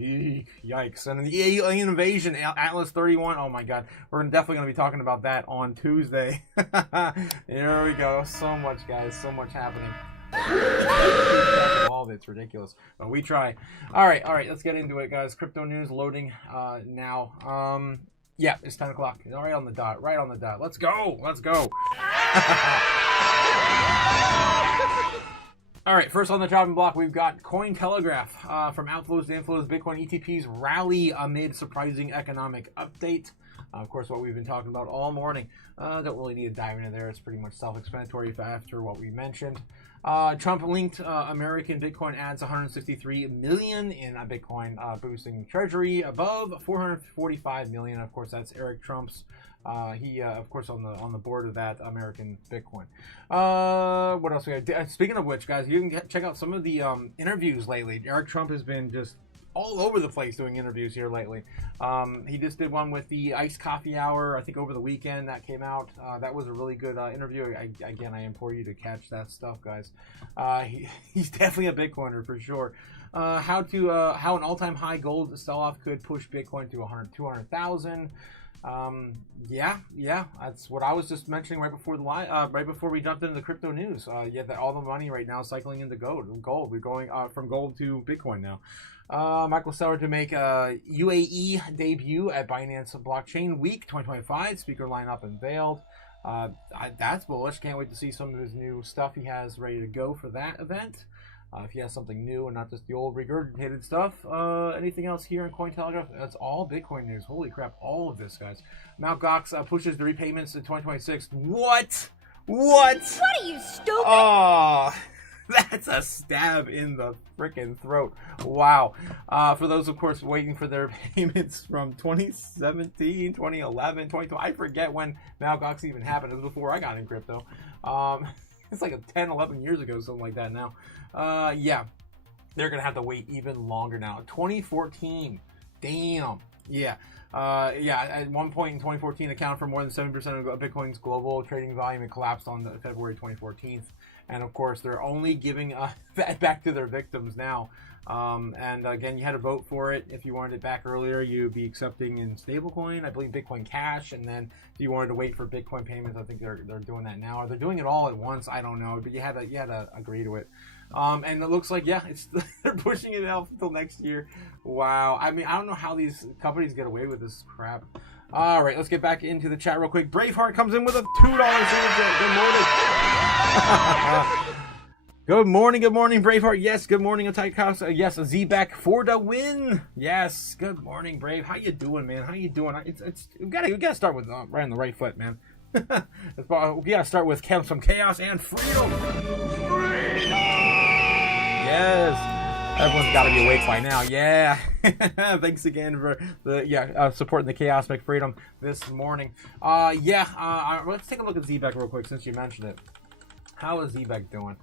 Yikes. And the alien invasion, Atlas 31. Oh my God. We're definitely going to be talking about that on Tuesday. There we go. So much, guys. So much happening. All of it's ridiculous, but we try. All right, let's get into it, guys. Crypto news loading now. Yeah, it's 10 o'clock. Right on the dot. Let's go. All right, first on the chopping block, we've got Cointelegraph. From outflows to inflows, Bitcoin ETPs rally amid surprising economic update. Of course, what we've been talking about all morning. Don't really need to dive into there. It's pretty much self-explanatory after what we mentioned. Trump-linked American Bitcoin adds 163 million in Bitcoin, boosting Treasury above 445 million. Of course, that's Eric Trump's. He, of course, on the board of that American Bitcoin. What else we got? Speaking of which, guys, you can check out some of the interviews lately. Eric Trump has been just all over the place doing interviews here lately. He just did one with the Iced Coffee Hour, I think over the weekend that came out. That was a really good interview. Again, I implore you to catch that stuff, guys. He's definitely a Bitcoiner for sure. How an all-time high gold sell-off could push Bitcoin to 200,000. Yeah, that's what I was just mentioning right before the right before we jumped into the crypto news. That all the money right now is cycling into gold. We're going from gold to Bitcoin now. Michael Saylor to make a UAE debut at Binance Blockchain Week 2025. Speaker lineup unveiled. That's bullish. Can't wait to see some of his new stuff he has ready to go for that event. If he has something new and not just the old regurgitated stuff. Anything else here in Cointelegraph? That's all Bitcoin news. Holy crap, all of this, guys. Mt. Gox pushes the repayments in 2026. What? What are you, stupid? Oh, that's a stab in the freaking throat. Wow. For those, of course, waiting for their payments from 2017, 2011, 2012. I forget when Mt. Gox even happened. It was before I got in crypto. It's like 10, 11 years ago, something like that now. Yeah, they're going to have to wait even longer now. 2014. Damn. Yeah. At one point in 2014, accounted for more than 7% of Bitcoin's global trading volume. It collapsed on February 2014. And of course, they're only giving that back to their victims now. And again, you had to vote for it. If you wanted it back earlier, you'd be accepting in stablecoin, I believe Bitcoin Cash. And then if you wanted to wait for Bitcoin payments, I think they're doing that now. Or they're doing it all at once. I don't know, but you had to agree to it. And it looks like, they're pushing it out until next year. Wow. I mean, I don't know how these companies get away with this crap. All right, let's get back into the chat real quick. Braveheart comes in with a $2 super chat. Good morning. Good morning, Braveheart. Yes, good morning, Otaku. Yes, a Z-back for the win. Yes, good morning, Brave. How you doing, man? How you doing? We gotta start with right on the right foot, man. We gotta start with some chaos and freedom. Yes. Everyone's got to be awake by now. Yeah. Thanks again for supporting the Chaosmic Freedom this morning. Let's take a look at Z-back real quick since you mentioned it. How is Z-back doing?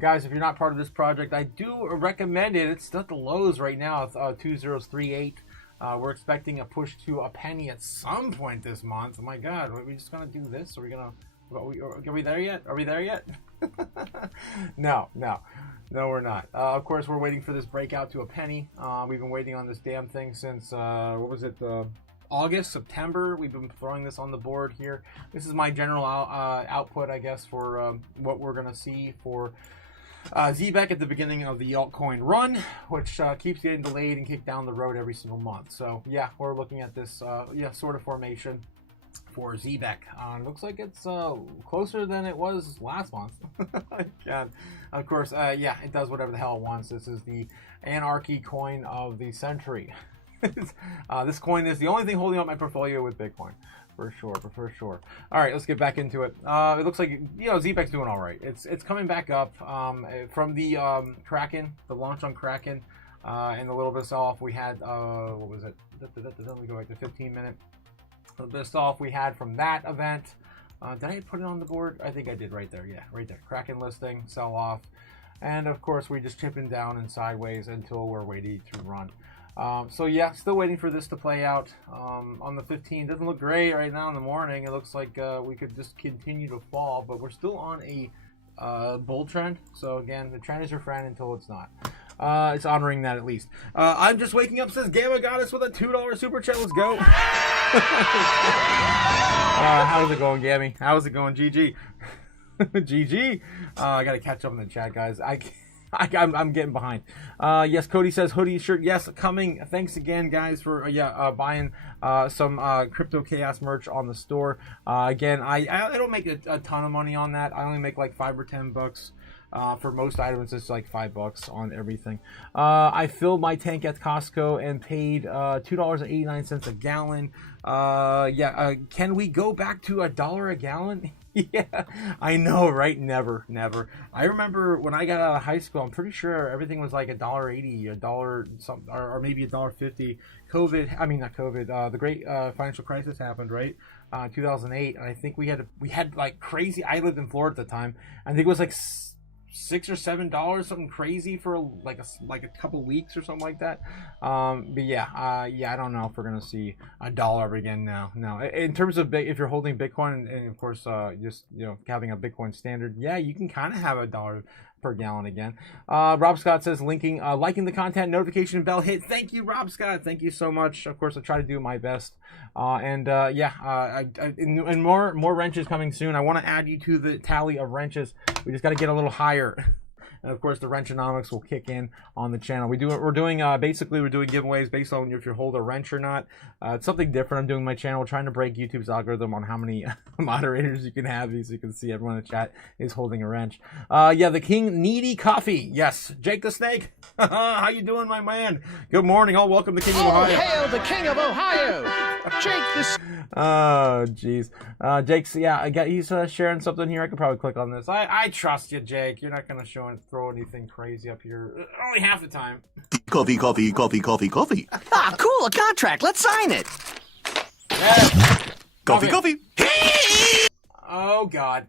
Guys, if you're not part of this project, I do recommend it. It's at the lows right now. It's 2038. We're expecting a push to a penny at some point this month. Oh my God, are we just gonna do this? Are we there yet? Are we there yet? No, we're not. Of course, we're waiting for this breakout to a penny. We've been waiting on this damn thing since August, September. We've been throwing this on the board here. This is my general output, I guess, for what we're gonna see for Z-back at the beginning of the altcoin run, which keeps getting delayed and kicked down the road every single month. So yeah, we're looking at this sort of formation for Z-back. It looks like it's closer than it was last month. God. Of course, it does whatever the hell it wants. This is the anarchy coin of the century. This coin is the only thing holding up my portfolio with Bitcoin. For sure. All right, let's get back into it. It looks like Z-back's doing all right. It's coming back up from the Kraken, the launch on Kraken, and a little bit of sell-off we had. What was it? Let me go back to 15-minute. A little bit of sell-off we had from that event. Did I put it on the board? I think I did right there. Yeah, right there. Kraken listing, sell-off, and of course we just chipping down and sideways until we're ready to run. Still waiting for this to play out on the 15th. Doesn't look great right now in the morning. It looks like we could just continue to fall, but we're still on a bull trend. So again, the trend is your friend until it's not. It's honoring that at least. I'm just waking up, says Gamma Goddess with a $2 super chat. Let's go. How's it going, Gammy? How's it going, GG? GG. I got to catch up in the chat, guys. I'm getting behind. Yes, Cody says hoodie shirt. Yes, coming. Thanks again, guys, for buying some Crypto Chaos merch on the store. Again, I don't make a ton of money on that. I only make like $5 or $10. For most items, it's like $5 on everything. I filled my tank at Costco and paid $2.89 a gallon. Can we go back to $1 a gallon? Yeah, I know, right? Never. I remember when I got out of high school, I'm pretty sure everything was like $1.80, $1 something, or maybe $1.50. Not COVID. The great financial crisis happened, right? 2008, and I think we had like crazy. I lived in Florida at the time. I think it was like $6 or $7, something crazy for like a couple weeks or something like that. But yeah, I don't know if we're gonna see $1 ever again now. No, in terms of if you're holding Bitcoin and of course just having a Bitcoin standard, yeah, you can kind of have $1 per gallon again. Rob Scott says liking the content, notification bell hit. Thank you, Rob Scott. Thank you so much. Of course, I try to do my best. And more wrenches coming soon. I want to add you to the tally of wrenches. We just got to get a little higher. And of course, the Wrenchonomics will kick in on the channel. We're doing giveaways based on if you hold a wrench or not. It's something different I'm doing on my channel. We're trying to break YouTube's algorithm on how many moderators you can have, so you can see everyone in the chat is holding a wrench. The King Needy Coffee. Yes, Jake the Snake. How you doing, my man? Good morning. All welcome to King of Ohio. Hail the King of Ohio, Jake the. Oh, jeez. Jake's he's sharing something here. I could probably click on this. I trust you, Jake. You're not gonna throw anything crazy up here. Only half the time. Coffee. Ah, cool, a contract. Let's sign it. Coffee. Oh, God.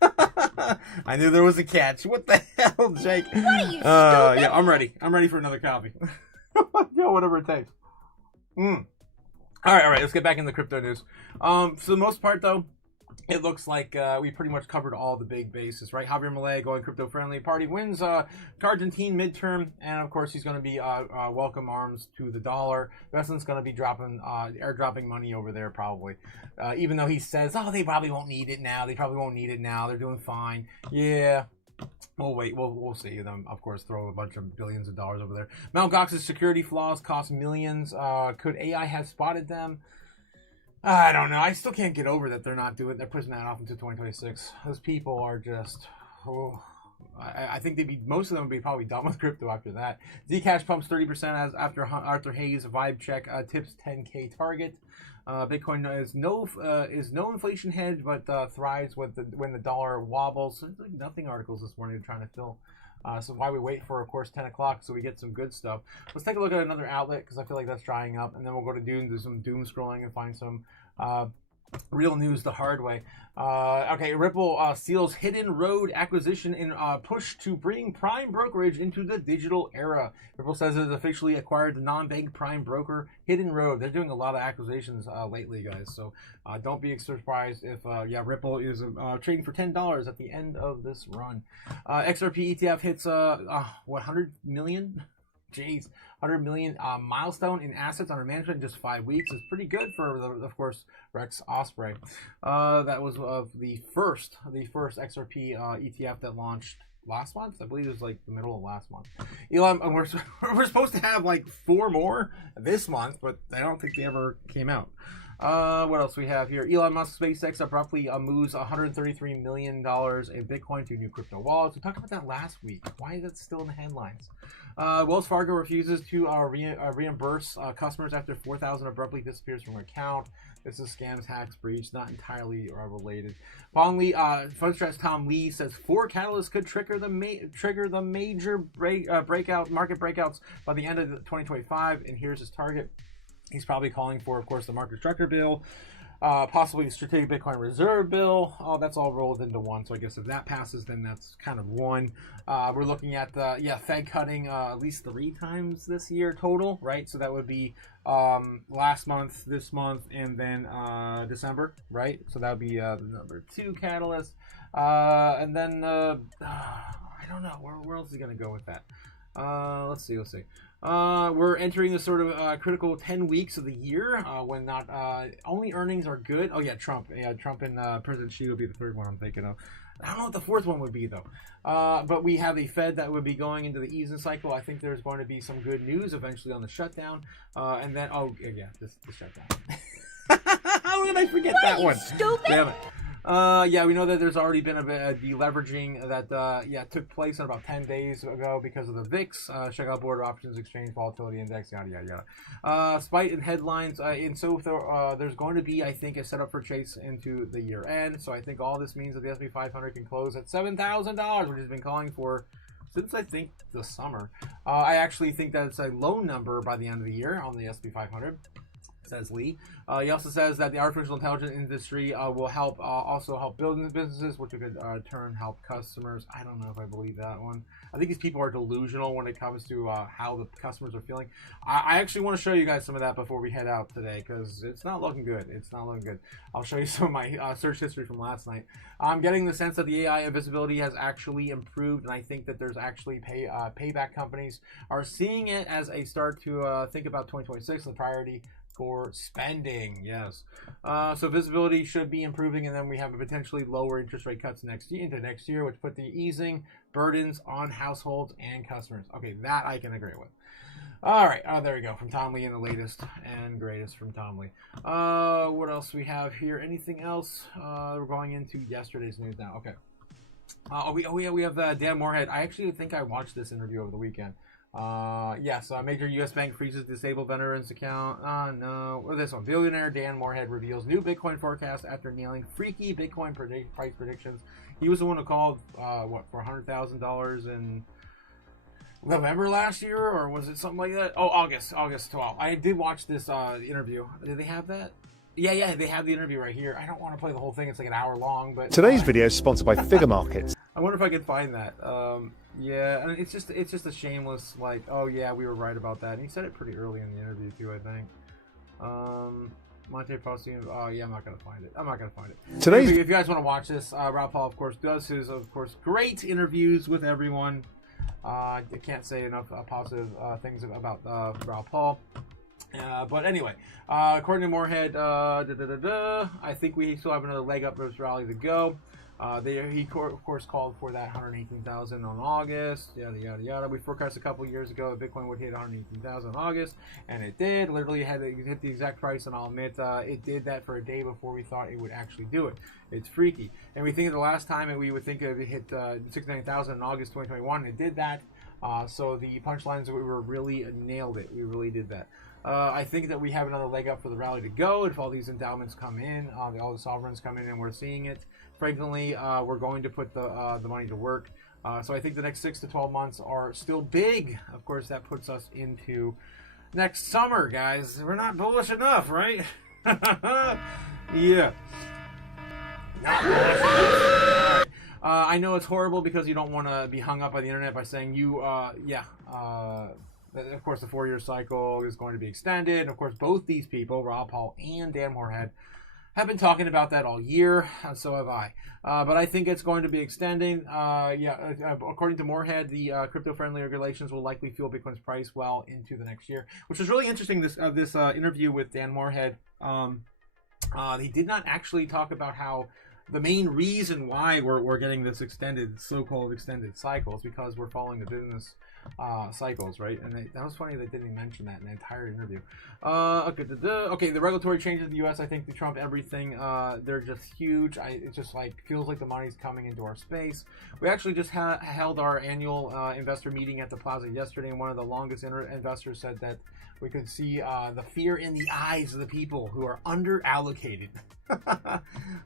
I knew there was a catch. What the hell, Jake? What are you, stupid? Yeah, I'm ready. I'm ready for another coffee. Whatever it takes. All right. Let's get back in the crypto news. For the most part, though, it looks like we pretty much covered all the big bases, right? Javier Milei going crypto-friendly. Party wins Argentine midterm, and of course he's going to be welcome arms to the dollar. Veslin's going to be airdropping money over there probably, even though he says, they probably won't need it now. They're doing fine. Yeah. We'll wait. We'll see them, of course, throw a bunch of billions of dollars over there. Mt. Gox's security flaws cost millions. Could AI have spotted them? I don't know. I still can't get over that they're not doing it. They're pushing that off into 2026. Those people are just... I think most of them would be probably done with crypto after that. Zcash pumps 30% as after Arthur Hayes vibe check tips 10K target. Bitcoin is no inflation hedge, but thrives when the dollar wobbles. So there's like nothing articles this morning they're trying to fill. So why we wait for, of course, 10 o'clock so we get some good stuff. Let's take a look at another outlet because I feel like that's drying up. And then we'll go to do some doom scrolling and find some real news the hard way. Okay, Ripple seals Hidden Road acquisition in push to bring prime brokerage into the digital era. Ripple says it has officially acquired the non-bank prime broker Hidden Road. They're doing a lot of acquisitions lately, guys. So don't be surprised if Ripple is trading for $10 at the end of this run. XRP ETF hits 100 million. Jeez, 100 million milestone in assets under management in just 5 weeks is pretty good for, of course, Rex Osprey. That was the first XRP ETF that launched last month. I believe it was like the middle of last month. Elon, we're supposed to have like 4 more this month, but I don't think they ever came out. What else we have here? Elon Musk SpaceX abruptly moves $133 million in Bitcoin to new crypto wallets. We talked about that last week. Why is that still in the headlines? Wells Fargo refuses to reimburse customers after $4,000 abruptly disappears from her account. This is scams, hacks, breach, not entirely related. Fundstrat's Tom Lee says 4 catalysts could trigger the major market breakouts by the end of 2025, and here's his target. He's probably calling for, of course, the market structure bill, possibly the strategic Bitcoin reserve bill. Oh, that's all rolled into one. So I guess if that passes, then that's kind of one. We're looking at the Fed cutting at least 3 times this year total, right? So that would be last month, this month, and then December, right? So that would be the number 2 catalyst. And then I don't know where else is he gonna go with that. Let's see. We're entering the sort of critical 10 weeks of the year when not only earnings are good. Oh yeah, Trump. Yeah, Trump and President Xi will be the third one I'm thinking of. I don't know what the fourth one would be though. But we have a Fed that would be going into the easing cycle. I think there's going to be some good news eventually on the shutdown, and then the shutdown. How did I forget that one? Stupid. Damn it. Yeah, we know that there's already been a bit of deleveraging that took place in about 10 days ago because of the VIX, Chicago Board of Options Exchange Volatility Index, yada yada yada. Spite in headlines, and so there's going to be, I think, a setup for chase into the year end. So I think all this means that the S&P 500 can close at $7,000, which has been calling for since I think the summer. I actually think that it's a low number by the end of the year on the S&P 500. Says Lee. He also says that the artificial intelligence industry will help also help building businesses, which could turn help customers. I don't know if I believe that one. I think these people are delusional when it comes to how the customers are feeling. I actually want to show you guys some of that before we head out today because it's not looking good. It's not looking good. I'll show you some of my search history from last night. I'm getting the sense that the AI visibility has actually improved, and I think that there's actually payback companies are seeing it as a start to think about 2026, the priority for spending. Yes. So visibility should be improving, and then we have a potentially lower interest rate cuts into next year, which put the easing burdens on households and customers. Okay, that I can agree with. All right. Oh, there we go. From Tom Lee in the latest and greatest from Tom Lee. What else we have here? Anything else? We're going into yesterday's news now. Okay. We have Dan Moorhead. I actually think I watched this interview over the weekend. Yes, major U.S. bank freezes disabled veterans account. No. Well, this one. Billionaire Dan Moorhead reveals new Bitcoin forecast after nailing freaky Bitcoin price predictions. He was the one who called, for $100,000 in November last year, or was it something like that? Oh, August 12th. I did watch this interview. Did they have that? Yeah, they have the interview right here. I don't want to play the whole thing. It's like an hour long, but today's video is sponsored by Figure Markets. I wonder if I can find that. Yeah, and it's just a shameless like, oh yeah, we were right about that. And he said it pretty early in the interview too, I think. Monte Passi. Oh yeah, I'm not gonna find it. Today's if you guys want to watch this, Rob Paul of course does his great interviews with everyone. I can't say enough positive things about Rob Paul. But anyway, according to Moorhead, I think we still have another leg up for this rally to go. He of course called for that 118,000 on August, yada yada yada. We forecast a couple years ago that Bitcoin would hit 118,000 in August, and it did. Literally had to hit the exact price, and I'll admit it did that for a day before we thought it would actually do it. It's freaky. And we think of the last time we would think it hit 69,000 in August 2021, and it did that. So the punchlines, we were really nailed it. We really did that. I think that we have another leg up for the rally to go if all these endowments come in, all the sovereigns come in, and we're seeing it. Frankly, we're going to put the money to work. So I think the next 6 to 12 months are still big. Of course, that puts us into next summer, guys. We're not bullish enough, right? Yeah. Not bullish enough. I know it's horrible because you don't want to be hung up by the internet by saying of course, the 4-year cycle is going to be extended. Of course, both these people, Rob Paul and Dan Moorhead, have been talking about that all year, and so have I. But I think it's going to be extending. According to Moorhead, the crypto-friendly regulations will likely fuel Bitcoin's price well into the next year, which was really interesting. This interview with Dan Moorhead, he did not actually talk about how the main reason why we're getting this so-called extended cycle is because we're following the business cycles, right? And that was funny they didn't mention that in the entire interview. Okay, the regulatory changes in the U.S., I think the Trump everything, they're just huge. It just feels like the money's coming into our space. We actually just held our annual investor meeting at the Plaza yesterday, and one of the longest investors said that we could see the fear in the eyes of the people who are under-allocated.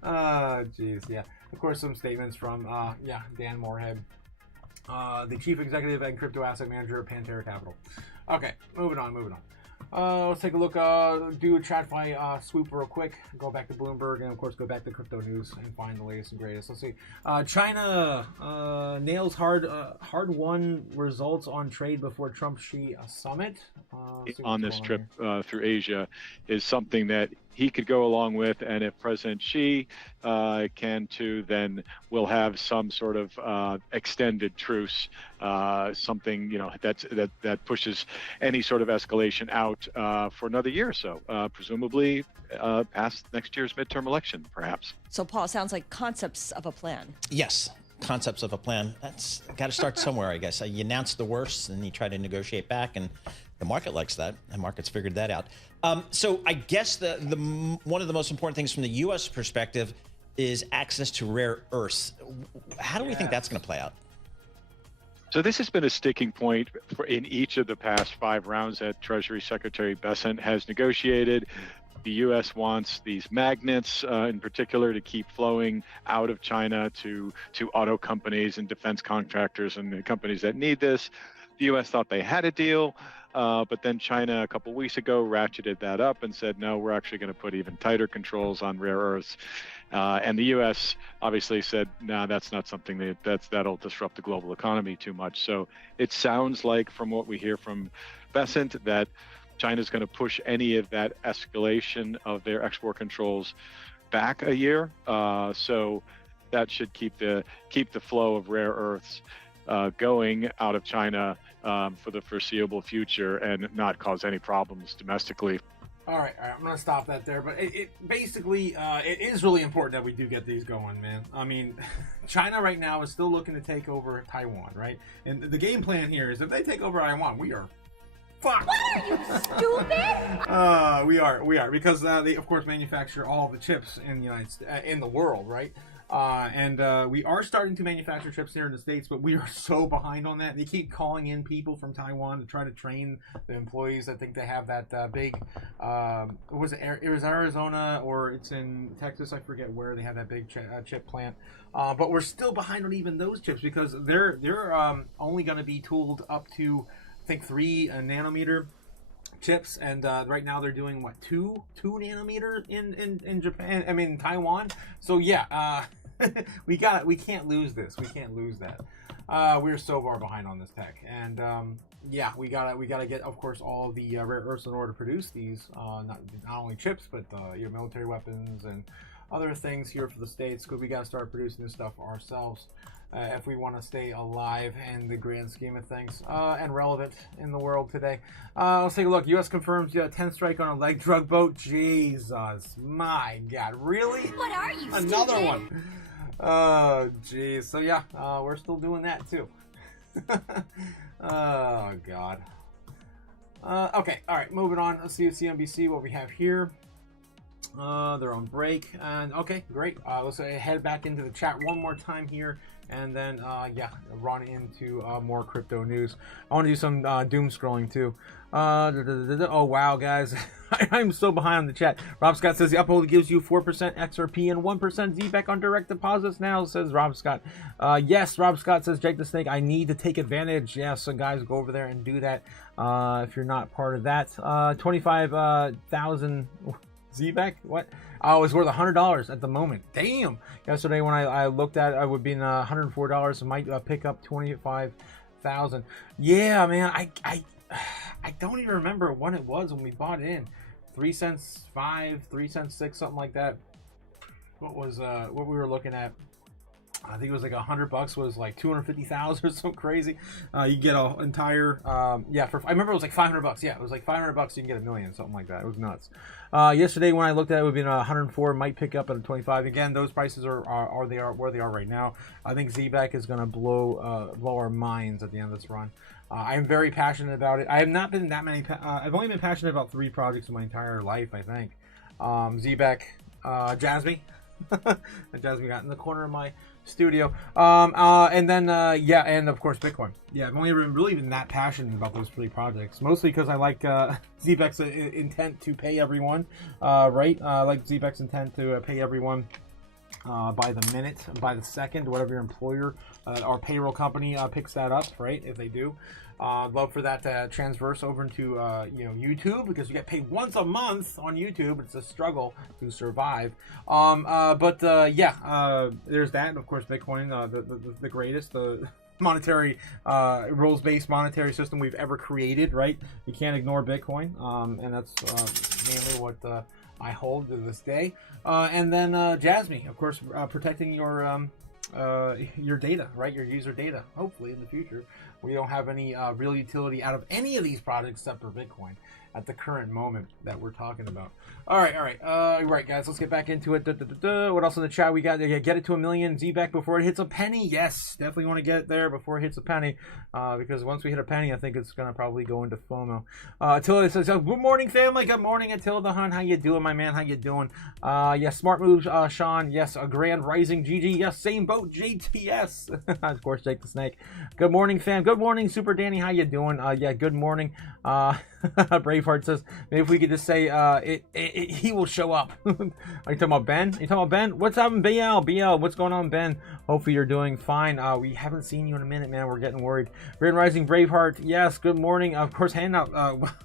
Jeez, yeah. Of course, some statements from, Dan Moorhead, the chief executive and crypto asset manager of Pantera Capital. Okay, moving on. Let's take a look, do a TradFi swoop real quick, go back to Bloomberg, and of course go back to crypto news and find the latest and greatest. Let's see. China nails hard-won results on trade before Trump-Xi summit. On this trip through Asia is something that he could go along with, and if President Xi can too, then we'll have some sort of extended truce, something that pushes any sort of escalation out for another year or so, presumably past next year's midterm election, perhaps. So, Paul, sounds like concepts of a plan. Yes. Concepts of a plan. That's got to start somewhere, I guess. You announce the worst and you try to negotiate back, and the market likes that. The market's figured that out. So I guess the one of the most important things from the U.S. perspective is access to rare earths. How do we think that's going to play out? So this has been a sticking point in each of the past 5 rounds that Treasury Secretary Bessent has negotiated. The U.S. wants these magnets, in particular, to keep flowing out of China to auto companies and defense contractors and the companies that need this. The U.S. thought they had a deal, but then China a couple weeks ago ratcheted that up and said, no, we're actually going to put even tighter controls on rare earths. And the U.S. obviously said, no, that's not something that'll disrupt the global economy too much. So it sounds like, from what we hear from Bessent, that China's going to push any of that escalation of their export controls back a year. So that should keep the flow of rare earths going out of China for the foreseeable future and not cause any problems domestically. All right, I'm going to stop that there. But it basically, it is really important that we do get these going, man. I mean, China right now is still looking to take over Taiwan, right? And the game plan here is if they take over Taiwan, we are fucked. What are you, stupid? We are because they, of course, manufacture all the chips in the in the world, right? And we are starting to manufacture chips here in the States, but we are so behind on that. They keep calling in people from Taiwan to try to train the employees. I think they have that big, it was Arizona or it's in Texas. I forget where they have that big chip plant. But we're still behind on even those chips because they're only going to be tooled up to, I think, 3 nanometer chips, and right now they're doing what, 2 nanometer in Japan. I mean Taiwan. So yeah, we can't lose this. We can't lose that. We're so far behind on this tech, and yeah, we gotta get, of course, all the rare earths in order to produce these. Not only chips, but your military weapons and other things here for the States, because we gotta start producing this stuff ourselves. If we want to stay alive in the grand scheme of things and relevant in the world today. Let's take a look. U.S. confirms 10th strike on a leg drug boat. Jesus, my God, really? What are you, Another stupid? one. Oh, jeez. So yeah, we're still doing that too. Oh, God. Okay, all right, moving on. Let's see at CNBC what we have here. They're on break, and okay, great. Let's head back into the chat one more time here, and then yeah, run into more crypto news. I want to do some doom scrolling too. Oh wow, guys, I'm so behind on the chat. Rob Scott says the uphold gives you 4% XRP and 1% ZBAC on direct deposits now, says Rob Scott. Yes, Rob Scott says Jake the Snake, I need to take advantage. Yeah, so guys, go over there and do that if you're not part of that. 25,000 ZBAC? What? Oh, it's worth $100 at the moment. Damn! Yesterday when I looked at it, I would be in $104. I might pick up 25,000. Yeah, man. I don't even remember when it was when we bought it in. 3 cents 5, 3 cents 6, something like that. What was what we were looking at? I think it was like $100 was like 250,000 or something crazy. You get an entire yeah. I remember it was like $500. Yeah, it was like $500. You can get $1 million, something like that. It was nuts. Yesterday when I looked at it, it would be 104. Might pick up at 25. Again, those prices are where they are right now. I think ZBAC is going to blow our minds at the end of this run. I am very passionate about it. I have not been that many. I've only been passionate about 3 projects in my entire life, I think. ZBAC, Jasmine. Jasmine got in the corner of my studio, and then yeah, and of course Bitcoin. Yeah, I've only really been that passionate about those 3 projects, mostly because I like ZBAC's intent to pay everyone, right? I like ZBAC's intent to pay everyone by the minute, by the second, whatever your employer or payroll company picks that up, right? If they do. Love for that to transverse over into YouTube, because you get paid once a month on YouTube. It's a struggle to survive. But yeah, there's that, and of course Bitcoin, the greatest, the monetary rules-based monetary system we've ever created, right? You can't ignore Bitcoin, and that's mainly what I hold to this day. And then Jasmine, of course, protecting your data, right? Your user data. Hopefully in the future, we don't have any real utility out of any of these projects except for Bitcoin at the current moment that we're talking about. All right, right, guys, let's get back into it. What else in the chat we got? Get it to 1 million ZBAC before it hits a penny. Yes, definitely want to get it there before it hits a penny, because once we hit a penny, I think it's gonna probably go into FOMO. Attila says, "Good morning, family. Good morning, Attila the Hun. How you doing, my man? How you doing? Yes, smart moves, Sean. Yes, a grand rising, GG. Yes, same boat, JTS. Of course, Jake the Snake. Good morning, fam. Good morning, Super Danny. How you doing? Yeah, good morning. Braveheart says, maybe if we could just say, he will show up. Are you talking about Ben? Are you talking about Ben? What's up, BL? What's going on, Ben? Hopefully you're doing fine. We haven't seen you in a minute, man. We're getting worried. Grand Rising Braveheart, yes, good morning. Of course, handing out,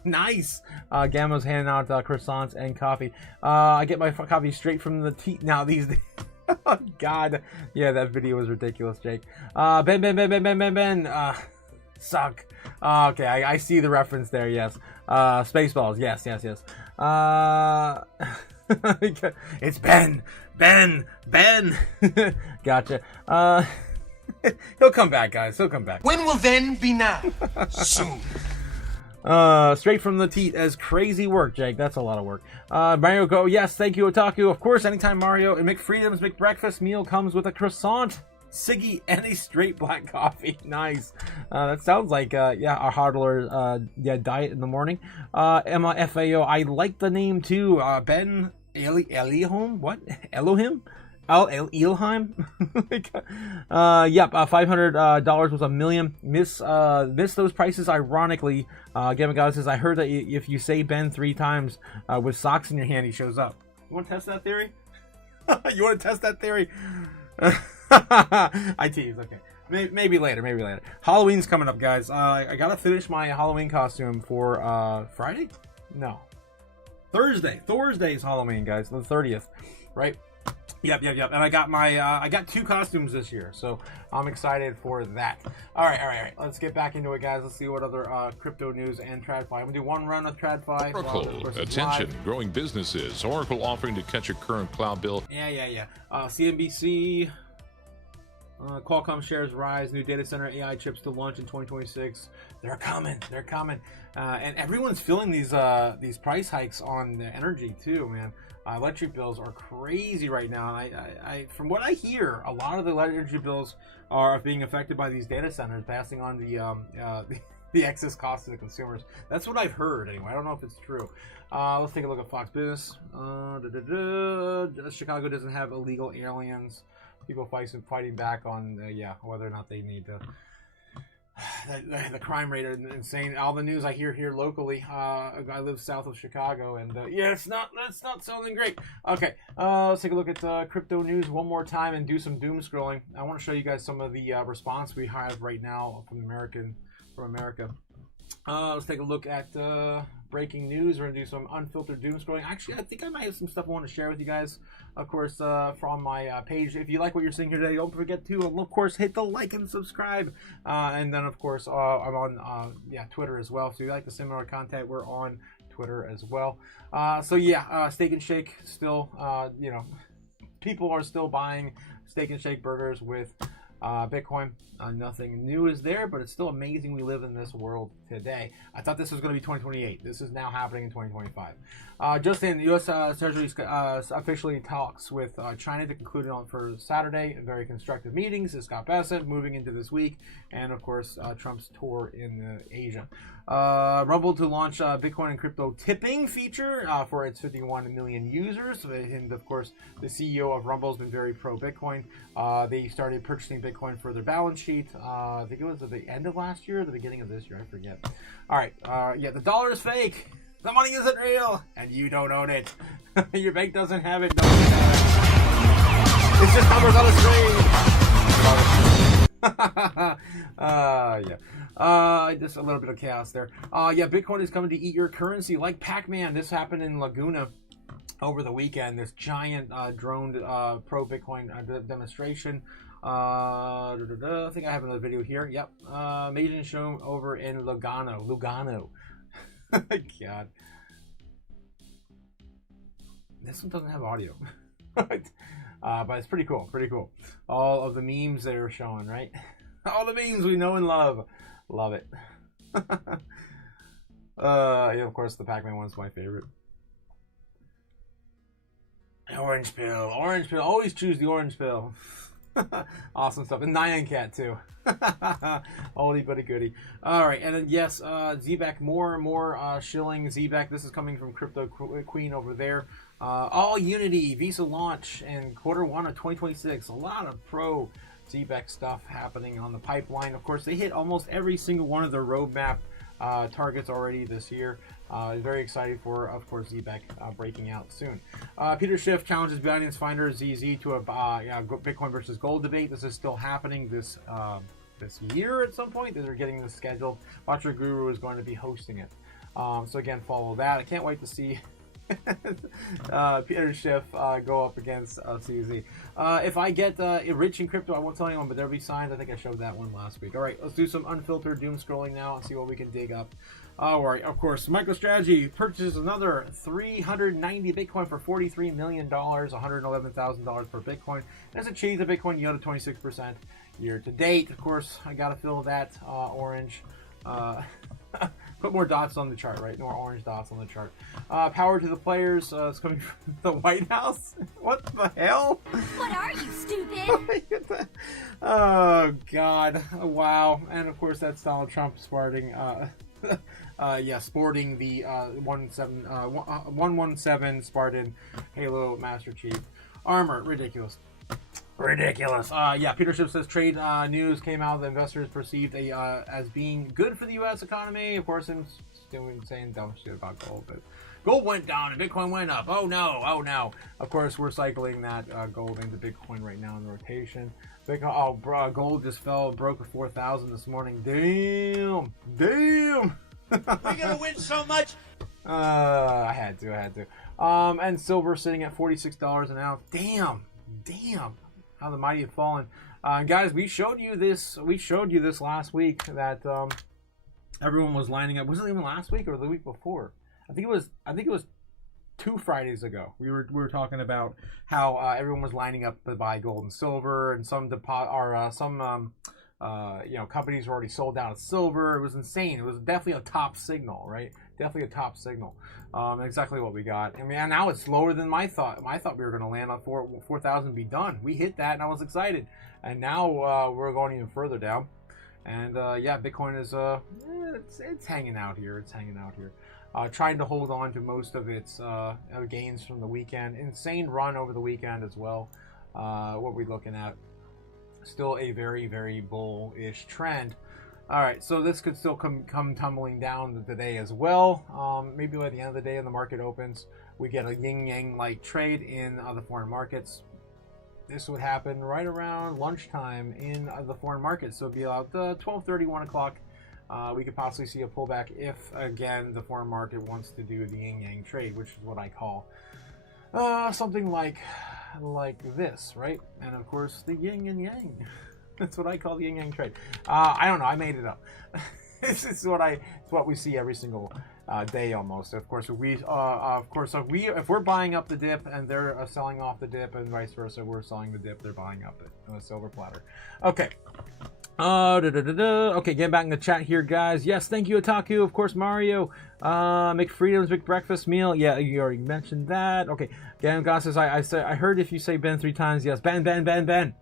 nice. Gamma's handing out croissants and coffee. I get my coffee straight from the tea now these days. Oh, God. Yeah, that video was ridiculous, Jake. Ben. Suck. Okay, I see the reference there, yes. Spaceballs, yes. It's Ben. Gotcha. He'll come back, guys. He'll come back. When will then be now? Soon. Straight from the teat as crazy work, Jake. That's a lot of work. Mario Go, yes, thank you, Otaku. Of course, anytime Mario and McFreedom's McBreakfast meal comes with a croissant, Siggy, and a straight black coffee. Nice. That sounds like our hodler diet in the morning. Emma FAO, I like the name too. Ben Elihom? What? Elohim? Ilheim? Yep, $500 was $1 million. Miss those prices ironically. Gamma God says, I heard that if you say Ben 3 times with socks in your hand, he shows up. You want to test that theory? You want to test that theory? I tease, okay. Maybe later. Halloween's coming up, guys. I gotta finish my Halloween costume for Friday? No. Thursday. Thursday's Halloween, guys. The 30th, right? Yep. And I got my I got 2 costumes this year, so I'm excited for that. All right. Let's get back into it, guys. Let's see what other crypto news and TradFi. I'm gonna do one run of TradFi. Oracle, attention, growing businesses. Oracle offering to catch a current cloud bill. Yeah. CNBC. Qualcomm shares rise. New data center AI chips to launch in 2026. They're coming. And everyone's feeling these price hikes on the energy too, man. Electric bills are crazy right now. I from what I hear, a lot of the energy bills are being affected by these data centers passing on the excess cost to the consumers. That's what I've heard anyway. I don't know if it's true. Let's take a look at Fox Business. Chicago doesn't have illegal aliens. People fighting back on whether or not they need to. The crime rate is insane. All the news I hear here locally. I live south of Chicago, and that's not sounding great. Okay, let's take a look at crypto news one more time and do some doom scrolling. I want to show you guys some of the response we have right now from America. Let's take a look at breaking news. We're gonna do some unfiltered doom scrolling. Actually, I think I might have some stuff I want to share with you guys. Of course, from my page. If you like what you're seeing here today, don't forget to, of course, hit the like and subscribe. And then, of course, I'm on Twitter as well. So if you like the similar content, we're on Twitter as well. Steak and Shake still, people are still buying Steak and Shake burgers with Bitcoin. Nothing new is there, but it's still amazing we live in this world today. I thought this was going to be 2028. This is now happening in 2025. Just in, the U.S. Treasury officially talks with China to conclude on for Saturday. Very constructive meetings. Scott Bassett moving into this week, and of course Trump's tour in Asia. Rumble to launch Bitcoin and crypto tipping feature for its 51 million users. And of course, the CEO of Rumble has been very pro Bitcoin. They started purchasing Bitcoin for their balance sheet. I think it was at the end of last year or the beginning of this year. I forget. All right. The dollar is fake. The money isn't real, and you don't own it. Your bank doesn't have it. It's just numbers on the screen. Just a little bit of chaos there. Bitcoin is coming to eat your currency like Pac-Man. This happened in Laguna over the weekend. This giant droned pro-Bitcoin demonstration. I think I have another video here. Yep. Amazing show over in Lugano. God. This one doesn't have audio. But it's pretty cool, pretty cool. All of the memes they're showing, right? All the memes we know and love. Love it. Yeah, of course, the Pac-Man one's my favorite. Orange pill, orange pill. Always choose the orange pill. Awesome stuff. And Nyan Cat, too. Oldie but a goodie. All right, and then, yes, ZBAC, more and more shilling ZBAC. This is coming from Crypto Queen over there. All Unity, Visa launch, and Q1 of 2026. A lot of pro ZBAC stuff happening on the pipeline. Of course, they hit almost every single one of their roadmap targets already this year. Very excited for, of course, ZBAC breaking out soon. Peter Schiff challenges Binance Finder ZZ to a Bitcoin versus gold debate. This is still happening this year at some point. They're getting this scheduled. Watcher Guru is going to be hosting it. So again, follow that. I can't wait to see Peter Schiff go up against CZ. If I get rich in crypto, I won't tell anyone, but there'll be signs. I think I showed that one last week. All right, let's do some unfiltered doom scrolling now and see what we can dig up. All right, of course, MicroStrategy purchases another 390 Bitcoin for $43 million, $111,000 per Bitcoin. That's achieved a Bitcoin yield of 26% year to date. Of course, I got to fill that orange. Put more dots on the chart, right? More orange dots on the chart. Power to the players. It's coming from the White House. What the hell? What are you, stupid? Oh, God. Wow. And, of course, that's Donald Trump sporting, sporting the 117 Spartan Halo Master Chief armor. Ridiculous. Ridiculous. Peter Schiff says trade news came out that investors perceived as being good for the U.S. economy. Of course, I'm still saying dumb shit about gold, but gold went down and Bitcoin went up. Oh no, oh no. Of course, we're cycling that gold into Bitcoin right now in the rotation. Bitcoin, gold just fell, broke 4,000 this morning. Damn, damn. We're gonna win so much. I had to. And silver sitting at $46 an ounce. Damn. How the mighty have fallen. Guys, we showed you this last week that everyone was lining up. Was it even last week or the week before? I think it was 2 Fridays ago. We were talking about how everyone was lining up to buy gold and silver, and some companies were already sold out of silver. It was insane. It was definitely a top signal, right? Definitely a top signal. Exactly what we got. I mean, and now it's lower than my thought. I thought we were going to land on 4,000 and be done. We hit that, and I was excited. And now we're going even further down. And Bitcoin is it's hanging out here. It's hanging out here. Trying to hold on to most of its gains from the weekend. Insane run over the weekend as well. What are we looking at? Still a very, very bullish trend. All right, so this could still come tumbling down today as well. Maybe by the end of the day, when the market opens, we get a yin-yang like trade in the foreign markets. This would happen right around lunchtime in the foreign markets. So it'd be about 12:30, 1 o'clock. We could possibly see a pullback if, again, the foreign market wants to do the yin-yang trade, which is what I call something like this, right? And of course, the yin and yang. That's what I call the yin-yang trade. I don't know. I made it up. This is what we see every single day almost. Of course, if we're buying up the dip and they're selling off the dip, and vice versa, we're selling the dip, they're buying up it on a silver platter. Okay. Okay, getting back in the chat here, guys. Yes, thank you, Otaku. Of course, Mario. McFreedom's McBreakfast meal. Yeah, you already mentioned that. Okay. Gan God says, I heard if you say Ben 3 times, yes. Ben. Ben. Ben.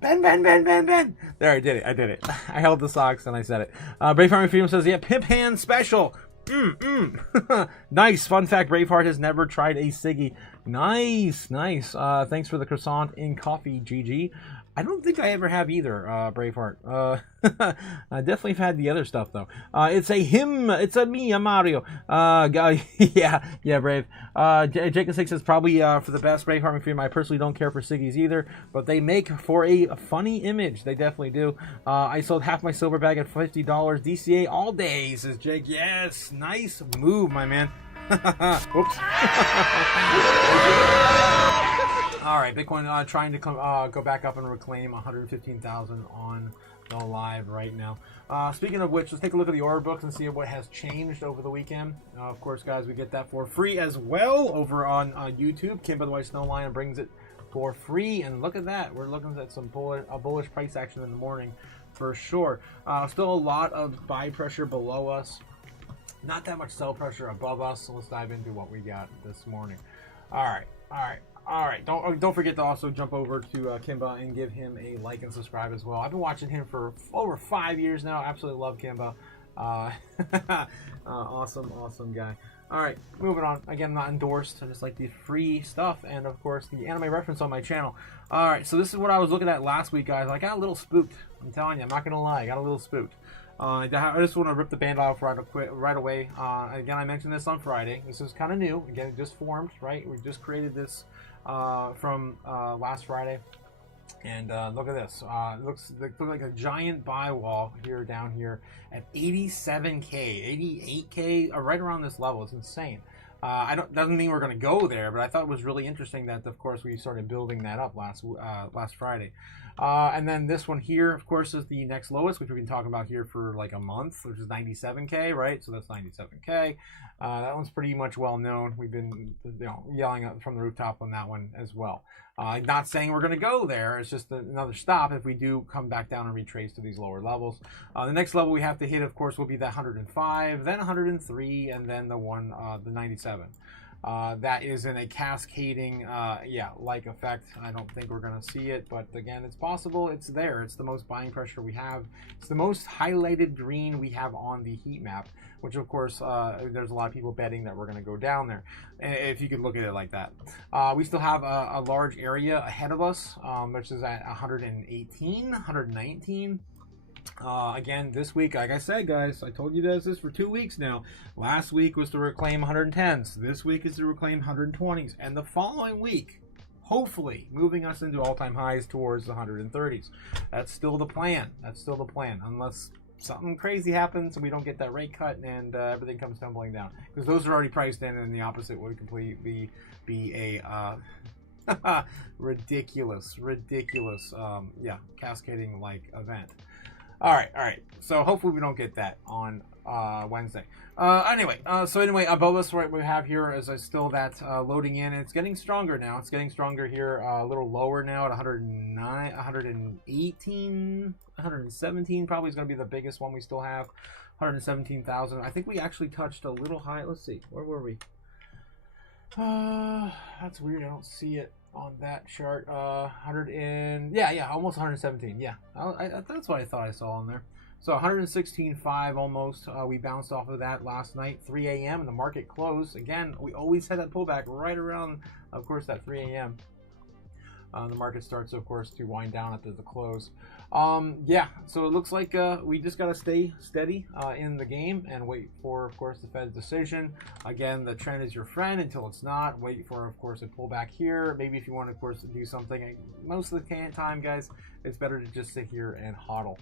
There, I did it. I held the socks and I said it. Braveheart Freedom says, yeah, Pimp Hand Special. Nice. Fun fact, Braveheart has never tried a ciggy. Nice. Thanks for the croissant in coffee, GG. I don't think I ever have either, Braveheart. I definitely have had the other stuff, though. It's a him. It's a me, a Mario. Yeah, Brave. Jacob 6 says probably for the best Braveheart McFreedom. I personally don't care for ciggies either, but they make for a funny image. They definitely do. I sold half my silver bag at $50. DCA all day, says Jake. Yes, nice move, my man. Whoops. All right, Bitcoin trying to go back up and reclaim 115,000 on go live right now. Speaking of which, let's take a look at the order books and see what has changed over the weekend. Of course, guys, we get that for free as well over on YouTube. Kim, by the way, Snowlion brings it for free, and look at that. We're looking at some bullish price action in the morning for sure. Still a lot of buy pressure below us. Not that much sell pressure above us, so let's dive into what we got this morning. All right. Don't forget to also jump over to Kimba and give him a like and subscribe as well. I've been watching him for over 5 years now. Absolutely love Kimba. Awesome guy. All right, moving on. Again, not endorsed. I just like the free stuff and, of course, the anime reference on my channel. All right, so this is what I was looking at last week, guys. I got a little spooked. I'm telling you, I'm not going to lie. I got a little spooked. I just want to rip the band off right away. Again, I mentioned this on Friday. This is kind of new. Again, it just formed, right? We just created this from last Friday. And look at this. It looks like a giant buy wall here down here at 87K, 88K, right around this level. It's insane. Doesn't mean we're going to go there, but I thought it was really interesting that, of course, we started building that up last Friday. And then this one here, of course, is the next lowest, which we've been talking about here for like a month, which is 97K, right? So that's 97K. That one's pretty much well known. We've been yelling up from the rooftop on that one as well. Not saying we're going to go there. It's just another stop if we do come back down and retrace to these lower levels. The next level we have to hit, of course, will be that 105, then 103, and then the 97. That is in a cascading, like effect. I don't think we're going to see it, but again, it's possible. It's there. It's the most buying pressure we have. It's the most highlighted green we have on the heat map, which of course, there's a lot of people betting that we're going to go down there, if you could look at it like that. We still have a large area ahead of us, which is at 118, 119. Again, this week, like I said, guys, I told you this for 2 weeks now. Last week was to reclaim 110s. This week is to reclaim 120s. And the following week, hopefully, moving us into all-time highs towards the 130s. That's still the plan. Unless something crazy happens and we don't get that rate cut and everything comes tumbling down. Because those are already priced in, and the opposite would completely be a ridiculous, cascading-like event. All right. So hopefully we don't get that on Wednesday. Anyway, above us, right, we have here is still that loading in, and it's getting stronger now. It's getting stronger here, a little lower now at 109, 118, 117. Probably is going to be the biggest one we still have. 117,000. I think we actually touched a little high. Let's see, where were we? That's weird. I don't see it on that chart. 100 and almost 117. Yeah, that's what I thought I saw on there. So 116.5 almost. We bounced off of that last night, 3 a.m. and the market closed. Again, we always had that pullback right around, of course, that 3 a.m. The market starts, of course, to wind down after the close. So it looks like we just got to stay steady in the game and wait for, of course, the Fed's decision. Again, the trend is your friend until it's not. Wait for, of course, a pullback here. Maybe if you want, of course, to do something. Most of the time, guys, it's better to just sit here and hodl.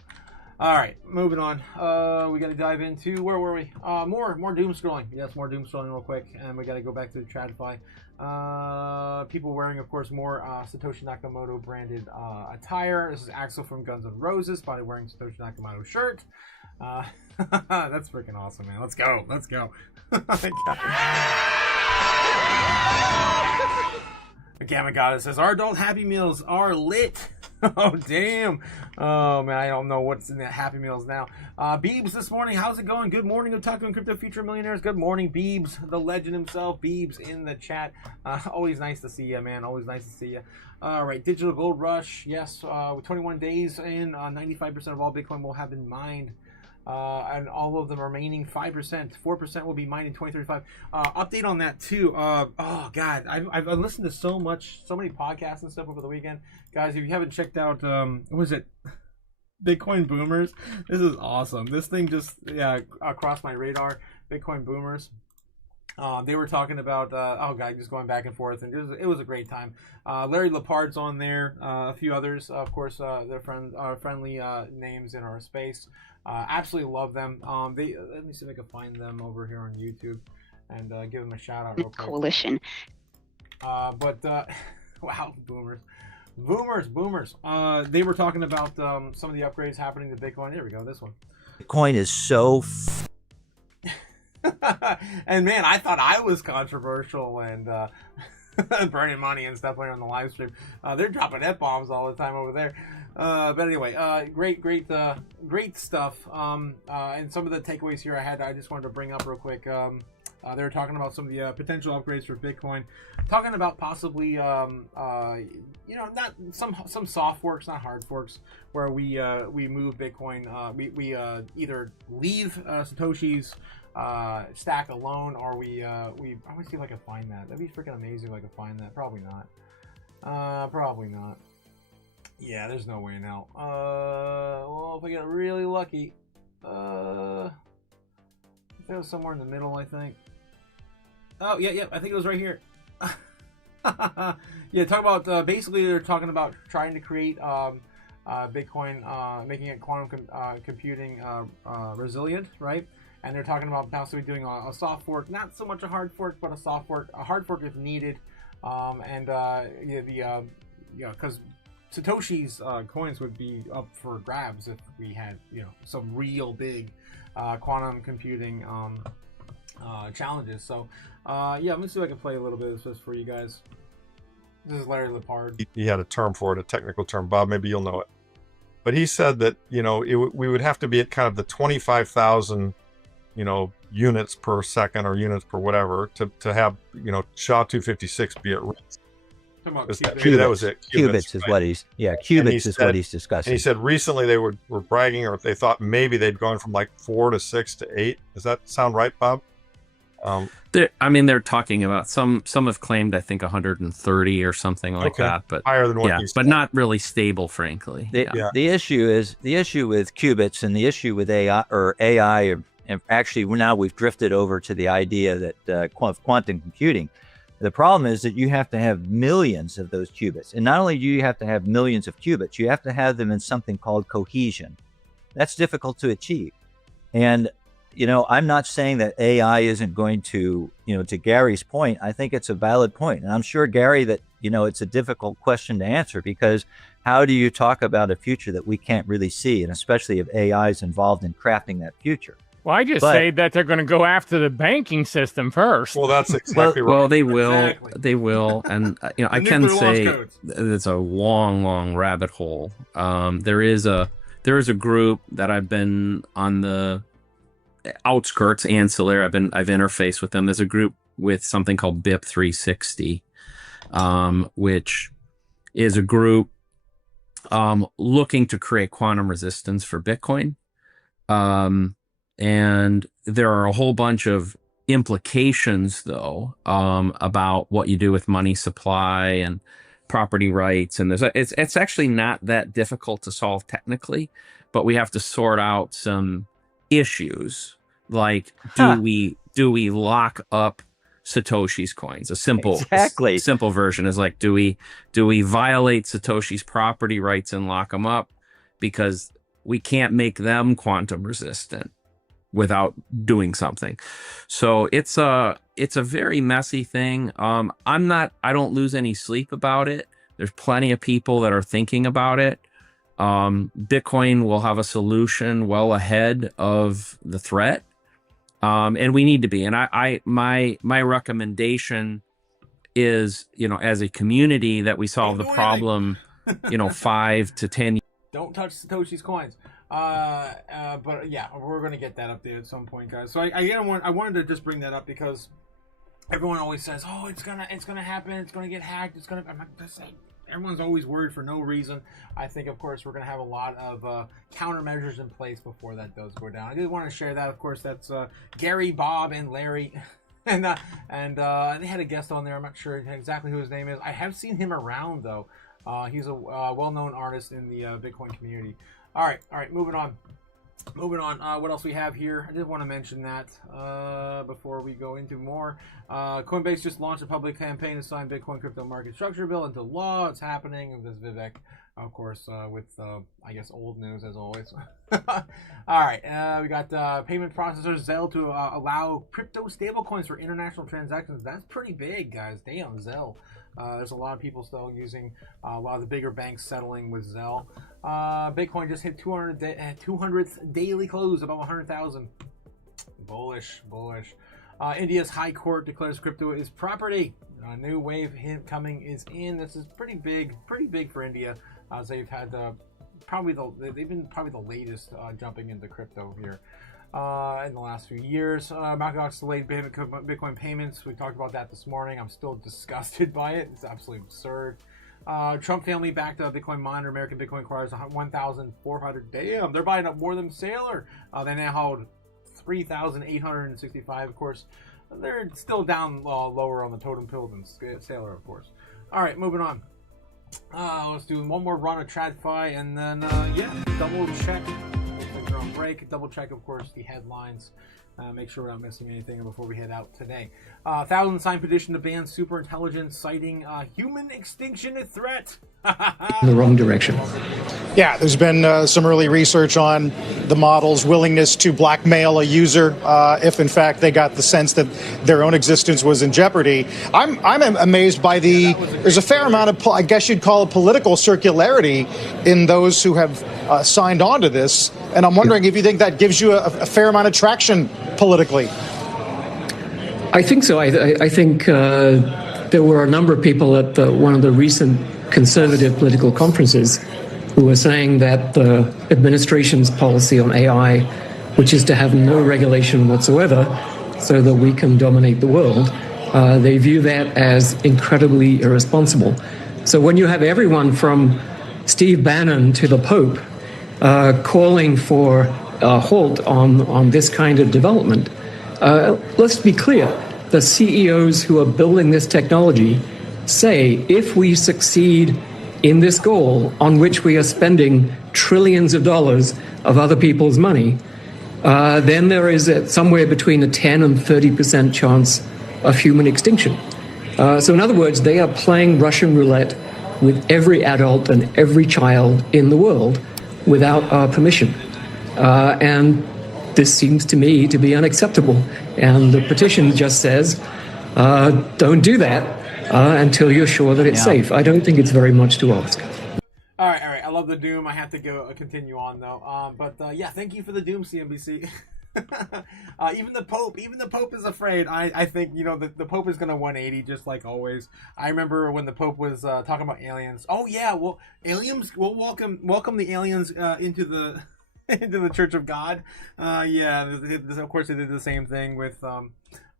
All right, moving on. We got to dive into, where were we? More doom scrolling. Yes, more doom scrolling real quick, and we got to go back to the TradFi. People wearing, of course, more Satoshi Nakamoto branded attire. This is Axel from Guns N' Roses, probably wearing Satoshi Nakamoto shirt. That's freaking awesome, man. Let's go. Gamma Goddess says, our adult Happy Meals are lit. Oh, damn. Oh, man, I don't know what's in the Happy Meals now. Beebs this morning, how's it going? Good morning, Otaku and Crypto Future Millionaires. Good morning, Beebs, the legend himself. Beebs in the chat. Always nice to see you, man. Always nice to see you. All right, Digital Gold Rush. Yes, with 21 days in, 95% of all Bitcoin will have been mined. And all of the remaining 4% will be mined in 2035. Update on that too. Oh God, I've listened to so many podcasts and stuff over the weekend, guys. If you haven't checked out, what was it? Bitcoin Boomers. This is awesome. This thing just crossed my radar. Bitcoin Boomers. They were talking about just going back and forth, and it was a great time. Larry Lepard's on there, a few others, of course. They're friendly names in our space. Absolutely love them. Let me see if I can find them over here on YouTube and give them a shout out real quick. Coalition. Wow, boomers. Boomers. They were talking about some of the upgrades happening to Bitcoin. There we go. This one. Bitcoin is so. And man, I thought I was controversial and burning money and stuff on the live stream. They're dropping F-bombs all the time over there. But anyway, great stuff. And some of the takeaways here I just wanted to bring up real quick. They were talking about some of the potential upgrades for Bitcoin, talking about possibly, not some soft forks, not hard forks, where we move Bitcoin. We either leave Satoshi's stack alone, or we I want to see if I can find that. That'd be freaking amazing if I could find that. Probably not. Probably not. Yeah, there's no way now. Well, if I get really lucky, it was somewhere in the middle, I think. Oh, yeah, I think it was right here. Yeah, talk about, basically they're talking about trying to create Bitcoin, making it quantum computing resilient, right? And they're talking about possibly doing a soft fork, not so much a hard fork, but a soft fork, a hard fork if needed. Because Satoshi's coins would be up for grabs if we had, some real big quantum computing challenges. So, let me see if I can play a little bit of this for you guys. This is Larry Lepard. He had a term for it, a technical term. Bob, maybe you'll know it. But he said that, we would have to be at kind of the 25,000, units per second or units per whatever to have, SHA-256 be at risk. Qubits. That was it. Qubits is what he's what he's discussing. And he said recently they were bragging, or they thought maybe they'd gone from like 4 to 6 to 8. Does that sound right, Bob? They're talking about some have claimed, I think 130 or something like that, but higher than what but not really stable, frankly. The issue with qubits and the issue with AI, and actually now we've drifted over to the idea that quantum computing. The problem is that you have to have millions of those qubits. And not only do you have to have millions of qubits, you have to have them in something called cohesion. That's difficult to achieve. And, I'm not saying that AI isn't going to, to Gary's point, I think it's a valid point. And I'm sure, Gary, that, it's a difficult question to answer, because how do you talk about a future that we can't really see? And especially if AI is involved in crafting that future. Well, I just say that they're going to go after the banking system first. Well, that's exactly right. Well, they will. They will. And, I can say it's a long rabbit hole. There is a group that I've been on the outskirts, ancillary. I've interfaced with them. There's a group with something called BIP 360, which is a group looking to create quantum resistance for Bitcoin. And there are a whole bunch of implications, though, about what you do with money supply and property rights. And it's actually not that difficult to solve technically, but we have to sort out some issues, like do we lock up Satoshi's coins? A simple version is like, do we violate Satoshi's property rights and lock them up because we can't make them quantum resistant without doing something? So it's a very messy thing. I don't lose any sleep about it. There's plenty of people that are thinking about it. Bitcoin will have a solution well ahead of the threat. And we need to be. And my recommendation is, as a community, that we solve the problem, 5 to 10 years. Don't touch Satoshi's coins. But yeah, we're gonna get that up there at some point, guys. So I wanted to just bring that up because everyone always says, "Oh, it's gonna happen. It's gonna get hacked. I'm not just saying. Everyone's always worried for no reason. I think, of course, we're gonna have a lot of countermeasures in place before that does go down. I did want to share that. Of course, that's Gary, Bob, and Larry, and they had a guest on there. I'm not sure exactly who his name is. I have seen him around though. He's a well-known artist in the Bitcoin community. All right, moving on. What else we have here? I did want to mention that before we go into more. Coinbase just launched a public campaign to sign Bitcoin crypto market structure bill into law. It's happening. This is Vivek, of course, with I guess old news as always. All right, we got payment processor Zelle to allow crypto stablecoins for international transactions. That's pretty big, guys. Damn, Zelle. There's a lot of people still using a lot of the bigger banks settling with Zelle. Bitcoin just hit 200th daily close, about 100,000. Bullish. India's High Court declares crypto is property. A new wave coming is in. This is pretty big for India. They've had they've been probably the latest jumping into crypto here in the last few years. Mascot's delayed Bitcoin payments. We talked about that this morning. I'm still disgusted by it. It's absolutely absurd. Trump family backed a Bitcoin miner. American Bitcoin acquires 1,400. Damn, they're buying up more than Sailor. They now hold 3,865. Of course, they're still down lower on the totem pole than Sailor, of course. All right, moving on. Let's do one more run of TradFi, and then double check. Looks like they're on break. Double check, of course, the headlines. Make sure we're not missing anything before we head out today. 1,000 signed petition to ban superintelligence, citing human extinction threat. In the wrong direction. Yeah, there's been some early research on the model's willingness to blackmail a user if, in fact, they got the sense that their own existence was in jeopardy. I'm amazed by there's a fair amount of, I guess you'd call it political circularity in those who have signed on to this. And I'm wondering if you think that gives you a fair amount of traction politically. I think so. I think there were a number of people at one of the recent conservative political conferences who were saying that the administration's policy on AI, which is to have no regulation whatsoever so that we can dominate the world, they view that as incredibly irresponsible. So when you have everyone from Steve Bannon to the Pope calling for a halt on this kind of development, let's be clear, the CEOs who are building this technology say if we succeed in this goal on which we are spending trillions of dollars of other people's money, then there is somewhere between a 10 and 30% chance of human extinction. So in other words, they are playing Russian roulette with every adult and every child in the world without our permission. And this seems to me to be unacceptable. And the petition just says, don't do that until you're sure that it's safe. I don't think it's very much to ask. All right. I love the Doom. I have to continue on though. But thank you for the Doom, CNBC. Even the Pope is afraid. I think the Pope is gonna 180 just like always. I remember when the Pope was talking about aliens. Oh yeah, well aliens. We'll welcome the aliens into the into the Church of God. Of course they did the same thing with the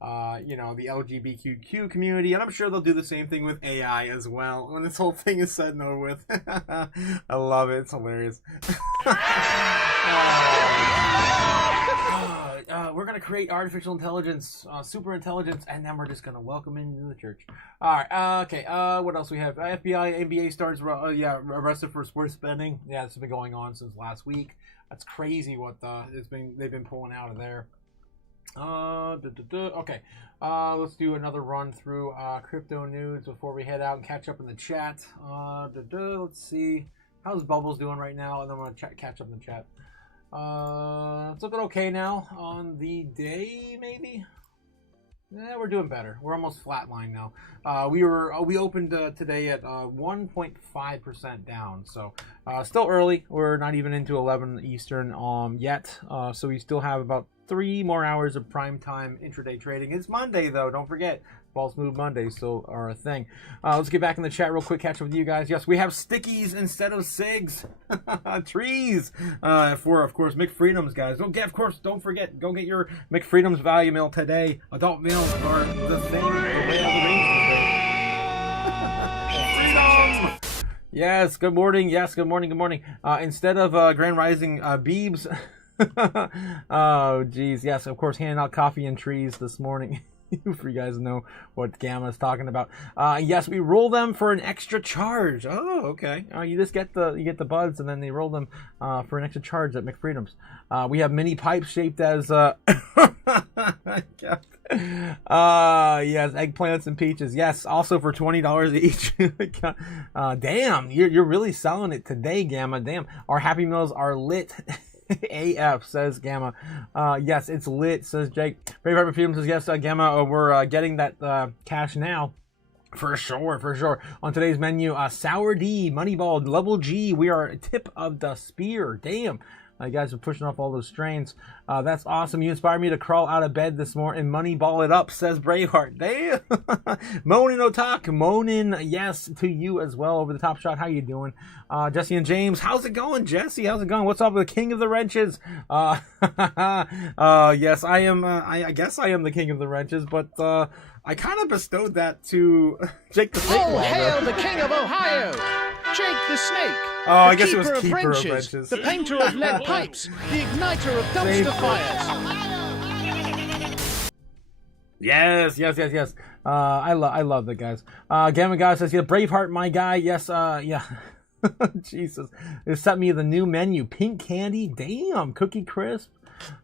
LGBTQ community, and I'm sure they'll do the same thing with AI as well when this whole thing is said and over with. I love it. It's hilarious. We're going to create artificial intelligence, super intelligence, and then we're just going to welcome into the church. All right. Okay. What else we have? FBI, NBA stars, arrested for sports betting. Yeah, this has been going on since last week. That's crazy what they've been pulling out of there. Okay. Let's do another run through crypto news before we head out and catch up in the chat. Let's see. How's Bubbles doing right now? And then I'm going to catch up in the chat. It's looking okay now on the day, maybe. Yeah, we're doing better. We're almost flatline now. We opened today at 1.5% down, so still early. We're not even into 11 Eastern yet, so we still have about 3 more hours of prime time intraday trading. It's Monday though, don't forget. False Move Mondays still are a thing. Let's get back in the chat real quick, catch up with you guys. Yes, we have stickies instead of cigs. Trees. For, of course, McFreedoms, guys. Don't forget, go get your McFreedoms value meal today. Adult meals are the thing. The way of the Freedom! Yes, good morning. Yes, good morning. Instead of Grand Rising Beebs. Oh, geez. Yes, of course, handing out coffee and trees this morning. For you guys to know what Gamma is talking about. Yes, we roll them for an extra charge. Oh, okay. You just get the buds, and then they roll them for an extra charge at McFreedoms. We have mini pipes shaped as yes, eggplants and peaches. Yes, also for $20 each. Damn, you're really selling it today, Gamma. Damn, our Happy Meals are lit. AF, says Gamma. Yes, it's lit, says Jake. Brave Heart Freedom says yes, Gamma. We're getting that cash now. For sure, for sure. On today's menu, Sour D, Moneyball, Level G. We are tip of the spear. Damn. You guys are pushing off all those strains. That's awesome. You inspired me to crawl out of bed this morning and moneyball it up, says Braveheart. Damn. Moanin Otaku. Moanin, yes, to you as well. Over the top shot. How you doing? Jesse and James. How's it going, Jesse? How's it going? What's up with the King of the Wrenches? Yes, I am. I guess I am the King of the Wrenches, but I kind of bestowed that to Jake the Snake. Oh, hail the King of Ohio! Jake the Snake. Oh, I guess it was Keeper of Wrenches. The painter of lead pipes. The igniter of dumpster fires. Yes. I love that, guys. Gamma Guy says, yeah, Braveheart, my guy. Yes, yeah. Jesus. They sent me the new menu. Pink candy. Damn. Cookie crisp.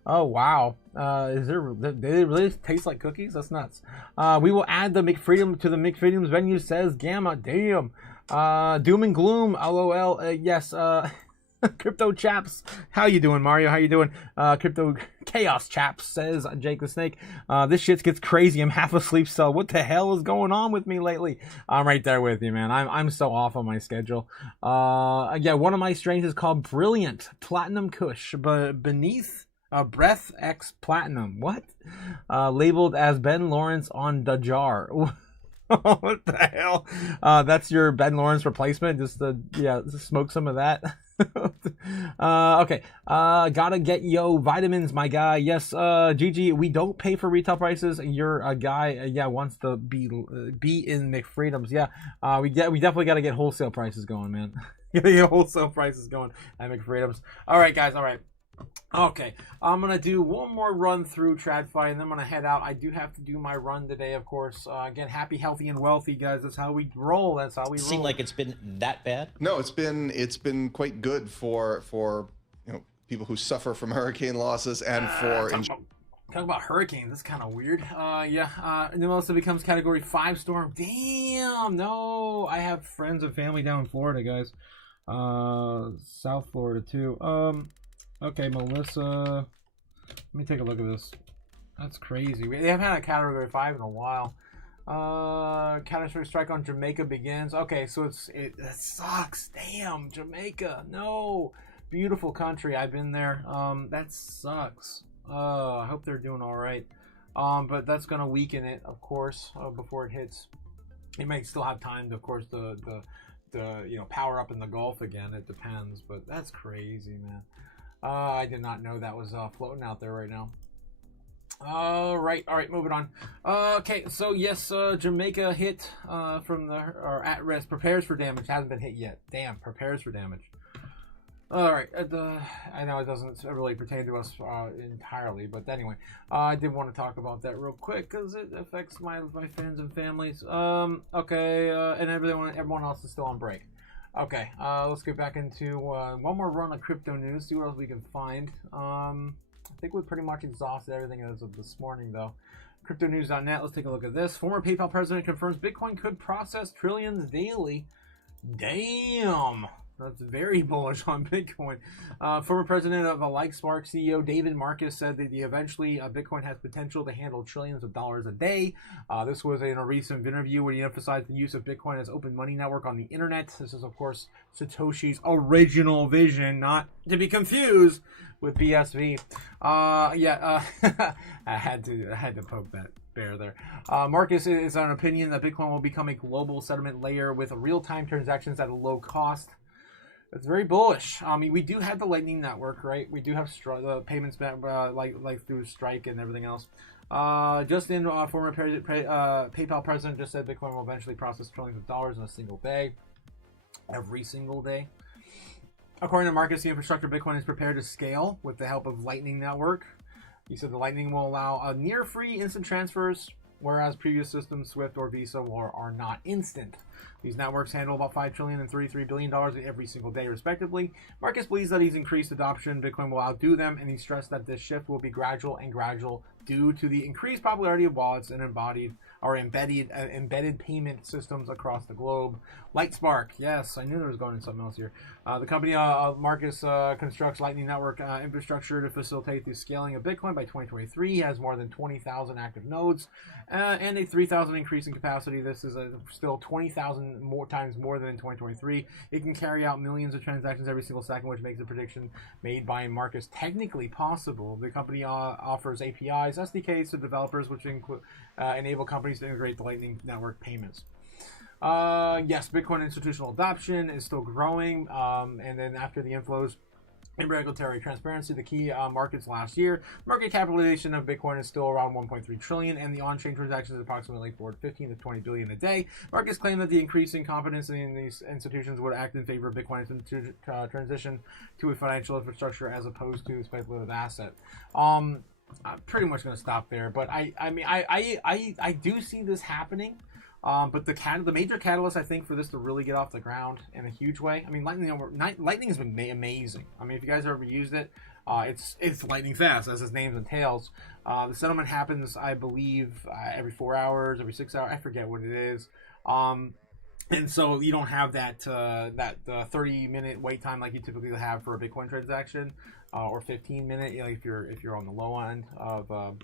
Oh, wow. Do they really taste like cookies? That's nuts. We will add the McFreedom to the McFreedom's menu, says Gamma. Damn. Doom and gloom. LOL. Yes. Crypto chaps. How you doing, Mario? How you doing? Crypto chaos chaps, says Jake the Snake. This shit gets crazy. I'm half asleep, so what the hell is going on with me lately? I'm right there with you, man. I'm so off on my schedule. Yeah, one of my strains is called Brilliant Platinum Kush, but beneath Breath X Platinum. What? Labeled as Ben Lawrence on the jar. What the hell? That's your Ben Lawrence replacement? Just smoke some of that. Okay. Gotta get yo vitamins, my guy. Yes, GG, we don't pay for retail prices. You're a guy, wants to be in McFreedoms. Yeah, we definitely got to get wholesale prices going, man. Gotta get wholesale prices going at McFreedoms. All right, guys. All right. Okay, I'm going to do one more run through TradFi, and then I'm going to head out. I do have to do my run today, of course. Again, happy, healthy, and wealthy, guys. That's how we roll. That's how we roll. Seem like it's been that bad? No, it's been quite good for people who suffer from hurricane losses and for... Talk about hurricanes. That's kind of weird. And then also becomes Category 5 storm. Damn, no. I have friends and family down in Florida, guys. South Florida, too. Okay, Melissa. Let me take a look at this. That's crazy. They haven't had a Category 5 in a while. Catastrophic strike on Jamaica begins. Okay, so that sucks. Damn, Jamaica. No. Beautiful country. I've been there. That sucks. I hope they're doing all right. But that's going to weaken it, of course, before it hits. It may still have time to, of course, the power up in the Gulf again. It depends, but that's crazy, man. I did not know that was floating out there right now. All right, moving on. Okay, so yes, Jamaica hit or at risk, prepares for damage, hasn't been hit yet. Damn, prepares for damage. All right, I know it doesn't really pertain to us entirely, but anyway, I did want to talk about that real quick because it affects my friends and families. Okay, and everyone else is still on break. Okay, let's get back into one more run of crypto news, see what else we can find. I think we pretty much exhausted everything as of this morning, though. CryptoNews.net, let's take a look at this. Former PayPal president confirms Bitcoin could process trillions daily. Damn! That's very bullish on Bitcoin. Former president of LikeSpark CEO David Marcus said that eventually Bitcoin has potential to handle trillions of dollars a day. This was in a recent interview where he emphasized the use of Bitcoin as open money network on the internet. This is, of course, Satoshi's original vision, not to be confused with BSV. I had to poke that bear there. Marcus is an opinion that Bitcoin will become a global settlement layer with real-time transactions at a low cost. It's very bullish. I mean, we do have the Lightning Network, right? We do have the payments like through Strike and everything else. Justin, former PayPal president, just said Bitcoin will eventually process trillions of dollars in a single day. Every single day. According to Marcus, the infrastructure Bitcoin is prepared to scale with the help of Lightning Network. He said the Lightning will allow near-free instant transfers, whereas previous systems, Swift or Visa, are not instant. These networks handle about $5 trillion and $33 billion every single day, respectively. Marcus believes that he's increased adoption. Bitcoin will outdo them, and he stressed that this shift will be gradual due to the increased popularity of wallets and embedded payment systems across the globe. Light Spark. Yes, I knew there was going to something else here. The company, Marcus, constructs Lightning Network infrastructure to facilitate the scaling of Bitcoin by 2023. He has more than 20,000 active nodes and a 3,000 increase in capacity. This is still 20,000 more times more than in 2023. It can carry out millions of transactions every single second, which makes the prediction made by Marcus technically possible. The company offers APIs, SDKs to developers, which enable companies to integrate the Lightning Network payments. Yes, Bitcoin institutional adoption is still growing. And then after the inflows in regulatory transparency, the key markets last year, market capitalization of Bitcoin is still around 1.3 trillion, and the on-chain transactions is approximately 15 to 20 billion a day. Markets claim that the increasing confidence in these institutions would act in favor of Bitcoin's transition to a financial infrastructure as opposed to a speculative asset. I'm pretty much going to stop there, but I do see this happening. But the major catalyst, I think, for this to really get off the ground in a huge way. I mean, Lightning has been amazing. I mean, if you guys ever used it, it's lightning fast, as its name entails. The settlement happens, I believe, every 4 hours, every 6 hours. I forget what it is. And so you don't have that 30-minute wait time like you typically have for a Bitcoin transaction, or 15-minute. If you're on the low end of a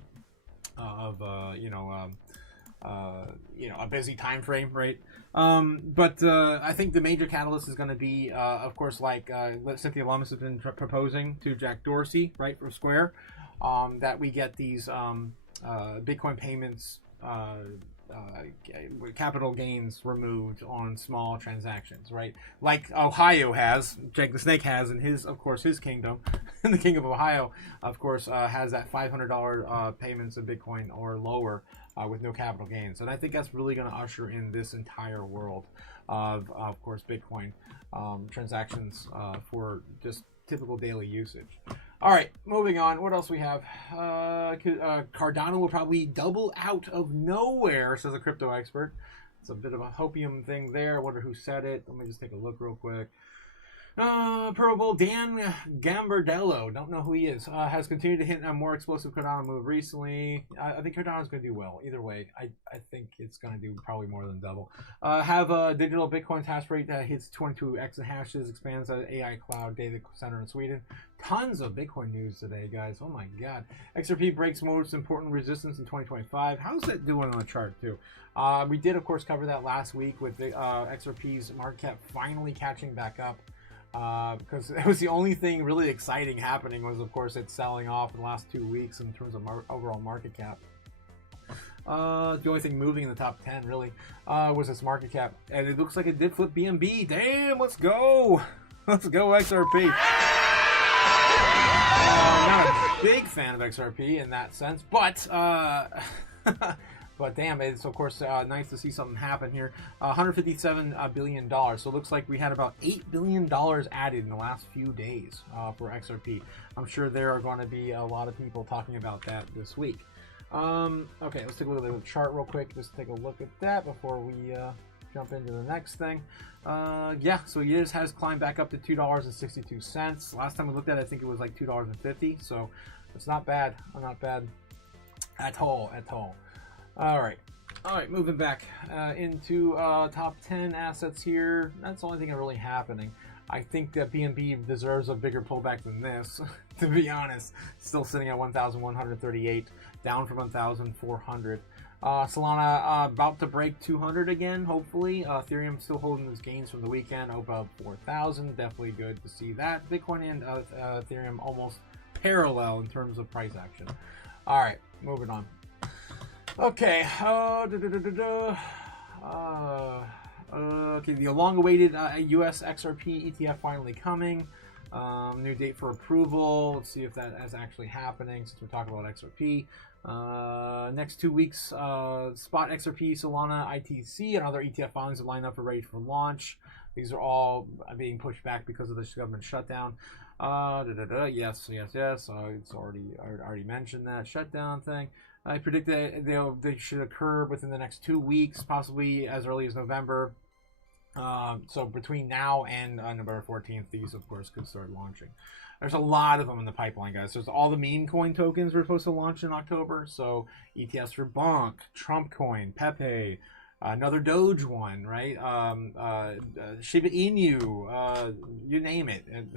busy time frame, right? But I think the major catalyst is going to be, of course, like Cynthia Lummis has been proposing to Jack Dorsey, right, for Square, that we get these Bitcoin payments, capital gains removed on small transactions, right? Like Ohio has, Jake the Snake has in his kingdom, and the King of Ohio, of course, has that $500 payments in Bitcoin or lower. With no capital gains. And I think that's really going to usher in this entire world of course, Bitcoin transactions for just typical daily usage. All right, moving on. What else we have? Cardano will probably double out of nowhere, says a crypto expert. It's a bit of a hopium thing there. I wonder who said it. Let me just take a look real quick. Purple Dan Gambardello, don't know who he is, has continued to hit a more explosive Cardano move recently. I think Cardano's going to do well. Either way, I think it's going to do probably more than double. Have a digital Bitcoin hash rate that hits 22 exahashes, expands the AI cloud data center in Sweden. Tons of Bitcoin news today, guys. Oh my God. XRP breaks most important resistance in 2025. How's that doing on the chart, too? We did, of course, cover that last week with the XRP's market cap finally catching back up. Because it was the only thing really exciting happening was, of course, it's selling off in the last 2 weeks in terms of overall market cap. The only thing moving in the top 10 really was its market cap, and it looks like it did flip BNB. Damn, let's go! Let's go XRP. Not a big fan of XRP in that sense, but but damn, it's of course nice to see something happen here. $157 billion. So it looks like we had about $8 billion added in the last few days for XRP. I'm sure there are going to be a lot of people talking about that this week. Okay, let's take a look at the chart real quick. Just take a look at that before we jump into the next thing. Yeah, so it has climbed back up to $2.62. Last time we looked at it, I think it was like $2.50. So it's not bad. Not bad at all. All right, moving back into top 10 assets here. That's the only thing really happening. I think that BNB deserves a bigger pullback than this, to be honest. Still sitting at 1,138, down from 1,400. Solana about to break 200 again, hopefully. Ethereum still holding those gains from the weekend, above 4,000. Definitely good to see that. Bitcoin and Ethereum almost parallel in terms of price action. All right, moving on. Okay, okay, the long-awaited US XRP ETF finally coming. New date for approval. Let's see if that is actually happening since we're talking about XRP. Next 2 weeks, spot XRP, Solana, ITC, and other ETF filings are lined up for ready for launch. These are all being pushed back because of this government shutdown. Yes. It's already mentioned that shutdown thing. I predict that they should occur within the next 2 weeks, possibly as early as November. So between now and November 14th, these, of course, could start launching. There's a lot of them in the pipeline, guys. There's all the meme coin tokens we're supposed to launch in October. So ETFs for Bonk, Trump Coin, Pepe, another Doge one, right? Shiba Inu, you name it. And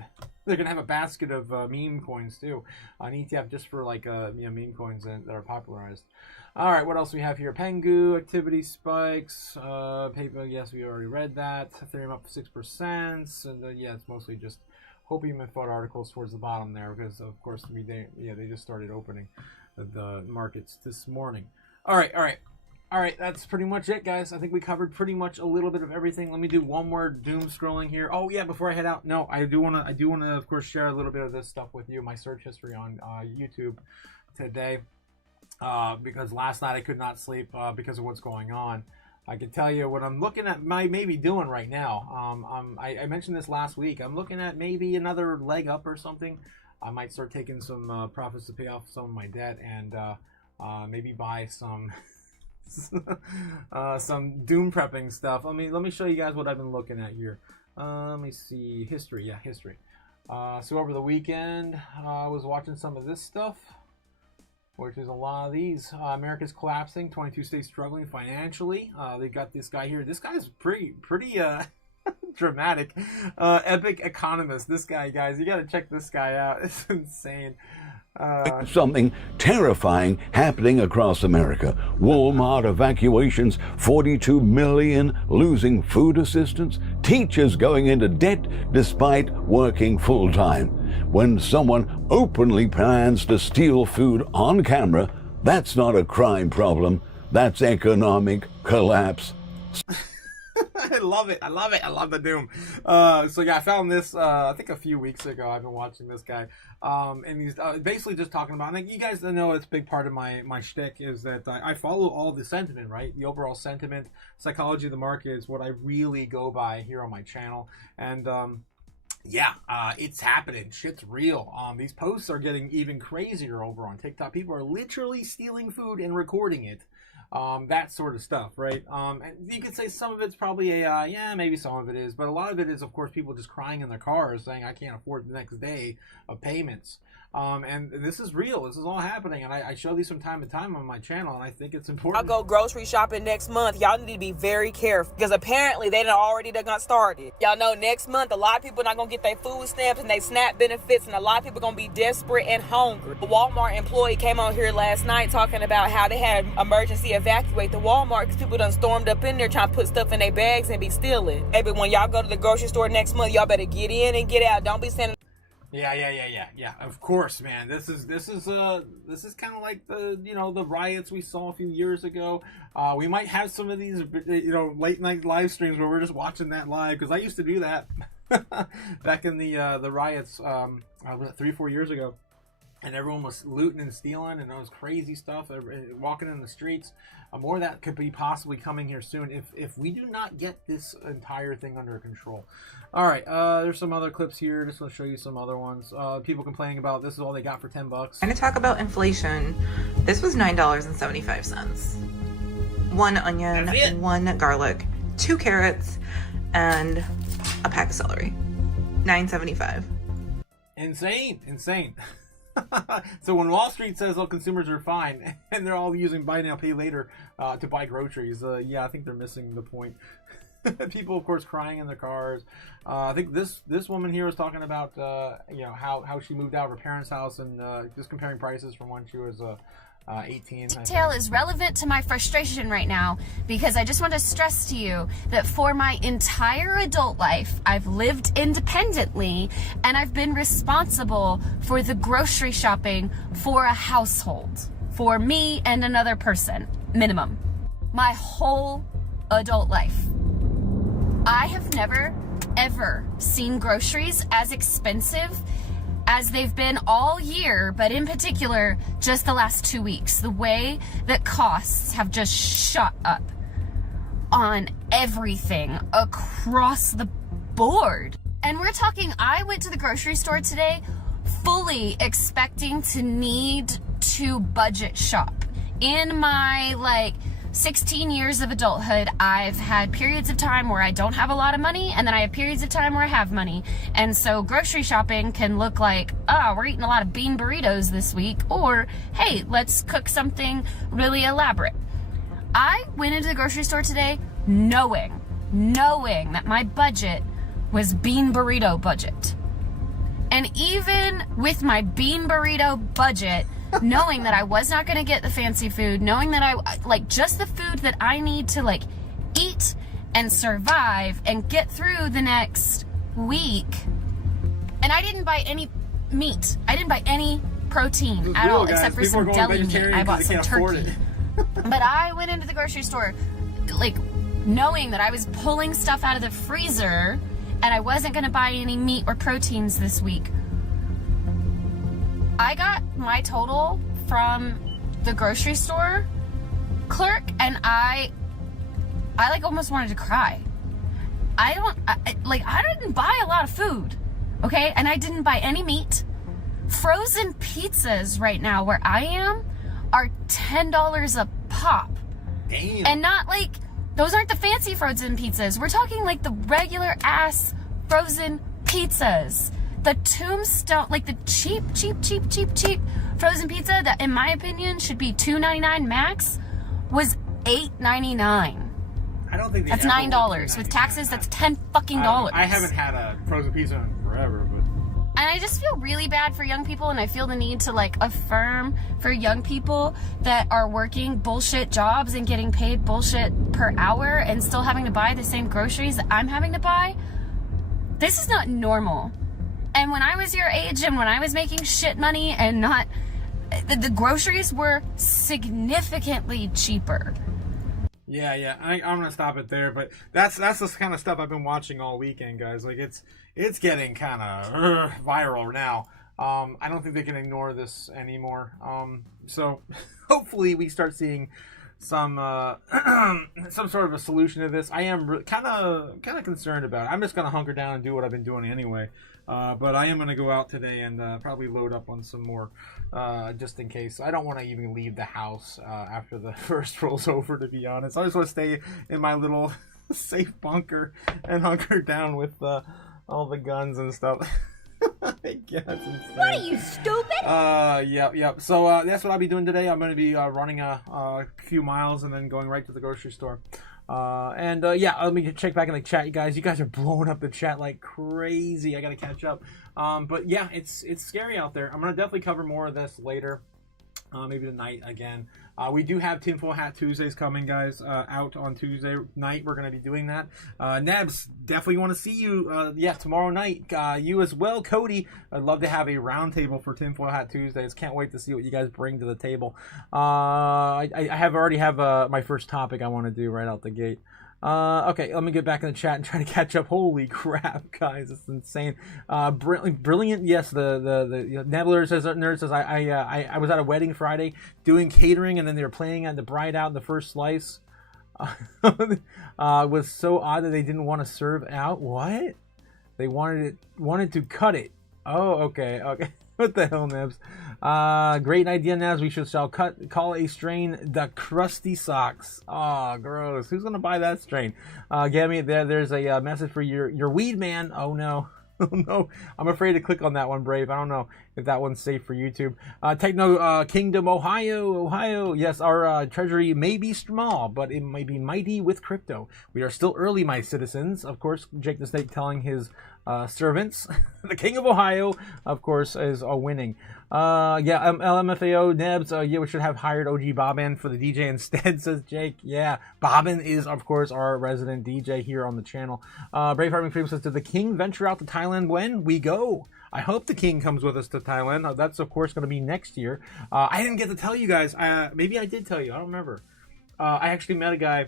they're gonna have a basket of meme coins too, an ETF just for like meme coins that are popularized. All right, what else we have here? Pengu, activity spikes, PayPal. Yes, we already read that. Ethereum up 6%, and yeah, it's mostly just Hopium and FUD articles towards the bottom there because of course they just started opening the markets this morning. All right, that's pretty much it, guys. I think we covered pretty much a little bit of everything. Let me do one more doom scrolling here. Oh yeah, before I head out, no, I do wanna of course share a little bit of this stuff with you, my search history on YouTube today, because last night I could not sleep because of what's going on. I can tell you what I'm looking at, maybe doing right now. I mentioned this last week. I'm looking at maybe another leg up or something. I might start taking some profits to pay off some of my debt and maybe buy some some doom prepping stuff. Let me show you guys what I've been looking at here. Let me see, history. Yeah, history. So over the weekend, I was watching some of this stuff, which is a lot of these. America's collapsing, 22 states struggling financially. They got this guy here. This guy's pretty dramatic. Epic economist. This guy, guys, you got to check this guy out. It's insane. Something terrifying happening across America. Walmart evacuations, 42 million losing food assistance, teachers going into debt despite working full-time. When someone openly plans to steal food on camera, that's not a crime problem, that's economic collapse. I love it. I love the doom. So yeah, I found this I think a few weeks ago. I've been watching this guy, and he's basically just talking about, and you guys know it's a big part of my shtick is that I follow all the sentiment, right? The overall sentiment, psychology of the market is what I really go by here on my channel. And yeah, it's happening. Shit's real. These posts are getting even crazier over on TikTok. People are literally stealing food and recording it. That sort of stuff, right? And you could say some of it's probably AI. Yeah, maybe some of it is. But a lot of it is, of course, people just crying in their cars saying, I can't afford the next day of payments. And this is real. This is all happening. And I show these from time to time on my channel, and I think it's important. I'll go grocery shopping next month. Y'all need to be very careful because apparently they already got started. Y'all know next month a lot of people not going to get their food stamps and they SNAP benefits, and a lot of people going to be desperate and hungry. A Walmart employee came on here last night talking about how they had emergency evacuate the Walmart because people done stormed up in there trying to put stuff in their bags and be stealing. Maybe when y'all go to the grocery store next month, y'all better get in and get out. Don't be standing. Yeah. Of course, man. This is kind of like the riots we saw a few years ago. We might have some of these late night live streams where we're just watching that live, because I used to do that back in the riots 3-4 years ago. And everyone was looting and stealing, and it was crazy stuff, walking in the streets. More of that could be possibly coming here soon if we do not get this entire thing under control. All right, there's some other clips here. Just want to show you some other ones. People complaining about this is all they got for $10. I'm going to talk about inflation. This was $9.75. 1 onion, 1 garlic, 2 carrots, and a pack of celery. $9.75. Insane. So when Wall Street says, oh, consumers are fine, and they're all using buy now, pay later to buy groceries, yeah, I think they're missing the point. People, of course, crying in their cars. I think this woman here was talking about how she moved out of her parents' house and just comparing prices from when she was 18. Detail is relevant to my frustration right now because I just want to stress to you that for my entire adult life, I've lived independently and I've been responsible for the grocery shopping for a household, for me and another person, minimum. My whole adult life. I have never, ever seen groceries as expensive as they've been all year, but in particular, just the last 2 weeks. The way that costs have just shot up on everything across the board. And we're talking, I went to the grocery store today fully expecting to need to budget shop. In my 16 years of adulthood, I've had periods of time where I don't have a lot of money, and then I have periods of time where I have money. And so grocery shopping can look like, we're eating a lot of bean burritos this week, or hey, let's cook something really elaborate. I went into the grocery store today knowing that my budget was bean burrito budget. And even with my bean burrito budget, knowing that I was not going to get the fancy food, knowing that I like just the food that I need to like eat and survive and get through the next week. And I didn't buy any meat. I didn't buy any protein at all, except for some deli meat. I bought some turkey. But I went into the grocery store like knowing that I was pulling stuff out of the freezer and I wasn't going to buy any meat or proteins this week. I got my total from the grocery store clerk and I like almost wanted to cry. I didn't buy a lot of food, okay? And I didn't buy any meat. Frozen pizzas right now where I am are $10 a pop. Damn. And not like, those aren't the fancy frozen pizzas. We're talking like the regular ass frozen pizzas. The Tombstone, like the cheap frozen pizza that in my opinion should be $2.99 max was $8.99. I don't think that's $9 with taxes. That's $10 fucking dollars. I haven't had a frozen pizza in forever, but. And I just feel really bad for young people, and I feel the need to like affirm for young people that are working bullshit jobs and getting paid bullshit per hour and still having to buy the same groceries that I'm having to buy. This is not normal. And when I was your age and when I was making shit money and not, the groceries were significantly cheaper. Yeah, I'm gonna stop it there. But that's the kind of stuff I've been watching all weekend, guys. Like it's getting kind of viral now. I don't think they can ignore this anymore. So hopefully we start seeing some sort of a solution to this. I am kind of concerned about it. I'm just gonna hunker down and do what I've been doing anyway. But I am gonna go out today and probably load up on some more, just in case. I don't want to even leave the house after the first roll's over, to be honest. I just want to stay in my little safe bunker and hunker down with all the guns and stuff. I guess it's insane. What are you, stupid? Yep. So that's what I'll be doing today. I'm going to be running a few miles and then going right to the grocery store. Let me check back in the chat, you guys. You guys are blowing up the chat like crazy. I got to catch up. But yeah, it's scary out there. I'm going to definitely cover more of this later. Maybe tonight again. We do have Tinfoil Hat Tuesdays coming, guys, out on Tuesday night. We're going to be doing that. Nebs, definitely want to see you, tomorrow night. You as well, Cody. I'd love to have a roundtable for Tinfoil Hat Tuesdays. Can't wait to see what you guys bring to the table. I already have my first topic I want to do right out the gate. Okay, let me get back in the chat and try to catch up. Holy crap, guys, it's insane. Brilliant. Yes, the Nebler says, Nerd says, I was at a wedding Friday doing catering, and then they were playing at the bride out in the first slice. Was so odd that they didn't want to serve out. What? They wanted to cut it. Oh, okay. What the hell, Nebs? Great idea, Nebs. We should call a strain the crusty socks. Oh, gross. Who's gonna buy that strain? Gammy, there's a message for your weed man. Oh no. Oh no. I'm afraid to click on that one, Brave. I don't know if that one's safe for YouTube. Techno Kingdom, Ohio. Yes, our treasury may be small, but it may be mighty with crypto. We are still early, my citizens. Of course, Jake the Snake telling his servants. The King of Ohio, of course, is winning. LMFAO, Nebs, we should have hired OG Bobbin for the DJ instead, says Jake. Yeah, Bobbin is, of course, our resident DJ here on the channel. Braveheart McFreedom says, did the King venture out to Thailand when we go? I hope the King comes with us to Thailand. That's, of course, going to be next year. I didn't get to tell you guys. Maybe I did tell you. I don't remember. I actually met a guy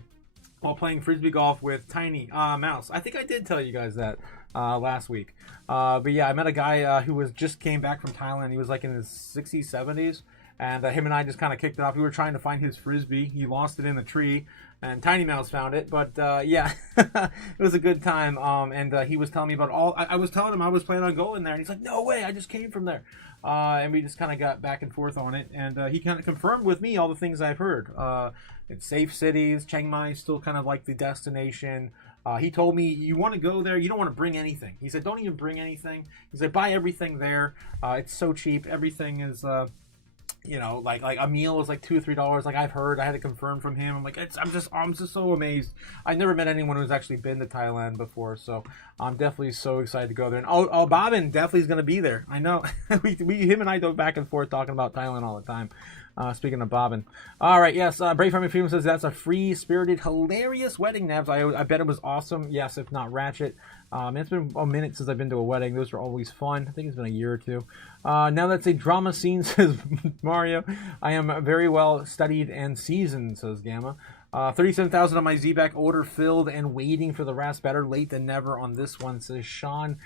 while playing Frisbee golf with Tiny Mouse. I think I did tell you guys that last week. But yeah, I met a guy who just came back from Thailand. He was like in his 60s, 70s. And him and I just kind of kicked it off. We were trying to find his Frisbee. He lost it in the tree. And Tiny Mouse found it. But yeah, it was a good time. And he was telling me about I was telling him I was planning on going there. And he's like, no way, I just came from there. And we just kind of got back and forth on it. And he kind of confirmed with me all the things I've heard. It's safe cities. Chiang Mai is still kind of like the destination. He told me, you want to go there, you don't want to bring anything. He said, don't even bring anything. He said, buy everything there. It's so cheap. Everything is you know, like a meal is like $2 or $3. Like I've heard, I had to confirm from him. I'm like, I'm just so amazed. I never met anyone who's actually been to Thailand before, so I'm definitely so excited to go there. And Bobbin definitely is going to be there. I know. him and I go back and forth talking about Thailand all the time. Speaking of Bobbin. All right, yes, Brave Army Freedom says that's a free-spirited, hilarious wedding, Nabs. I bet it was awesome. Yes, if not ratchet. It's been a minute since I've been to a wedding. Those are always fun. I think it's been a year or two. Now that's a drama scene, says Mario. I am very well studied and seasoned, says Gamma. 37,000 on my Z-Back order filled and waiting for the rest. Better late than never on this one, says Sean.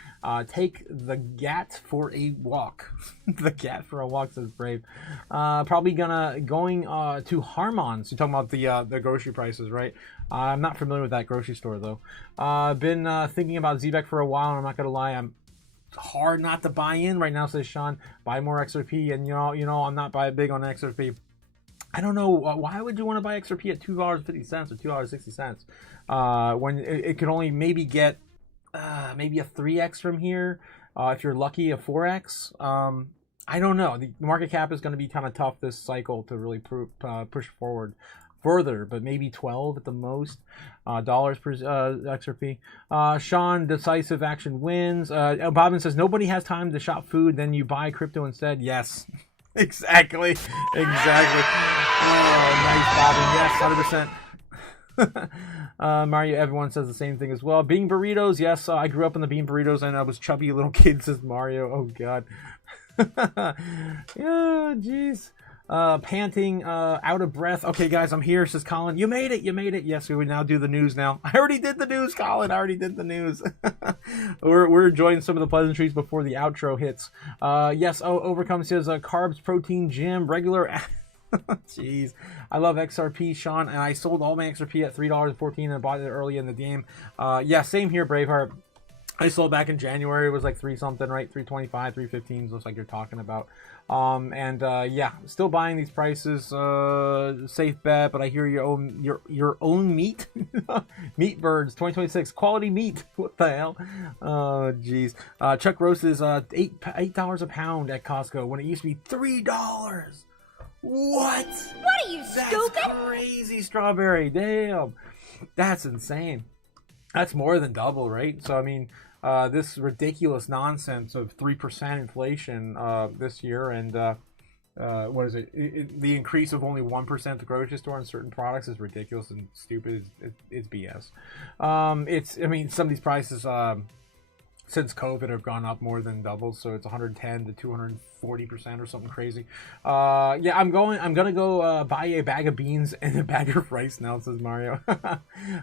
Take the GAT for a walk. The GAT for a walk, says Brave. Probably going to Harmon's. You're talking about the grocery prices, right? I'm not familiar with that grocery store, though. Been thinking about Z-Back for a while, and I'm not going to lie, I'm hard not to buy in right now, says Sean. Buy more XRP, and you know I'm not big on XRP. I don't know, why would you want to buy XRP at $2.50 or $2.60 when it could only maybe get maybe a 3x from here, if you're lucky, a 4x. I don't know. The market cap is going to be kind of tough this cycle to really push forward further, but maybe 12 at the most dollars per XRP. Sean, decisive action wins. Bobbin says nobody has time to shop food, then you buy crypto instead. Yes. Exactly. Oh, nice, Bobbin. Yes, 100%. Mario, everyone says the same thing as well. Bean burritos. Yes, I grew up in the bean burritos and I was chubby little kid, says Mario. Oh, God. Yeah, jeez. Panting, out of breath. Okay, guys, I'm here, says Colin. You made it. Yes, we would now do the news now. I already did the news, Colin. I already did the news. we're enjoying some of the pleasantries before the outro hits. Yes, Overcome says carbs, protein, gym, regular. Jeez, I love XRP, Sean, and I sold all my XRP at $3.14 and bought it early in the game. Yeah, same here, Braveheart. I sold back in January. It was like 3 something, right? 325, 315, looks like you're talking about. Yeah, still buying these prices. Safe bet, but I hear your own meat. Meat birds 2026 quality meat. What the hell? Oh jeez. Chuck roast is $8 a pound at Costco when it used to be $3. What? What are you, stupid? That's crazy, Strawberry. Damn, that's insane. That's more than double, right? So I mean, this ridiculous nonsense of 3% inflation this year, and what is it? The increase of only 1% at the grocery store on certain products is ridiculous and stupid. It's BS. I mean, some of these prices since COVID have gone up more than double, so it's 110 to 240% or something crazy. Yeah, I'm gonna go buy a bag of beans and a bag of rice now, says Mario. 10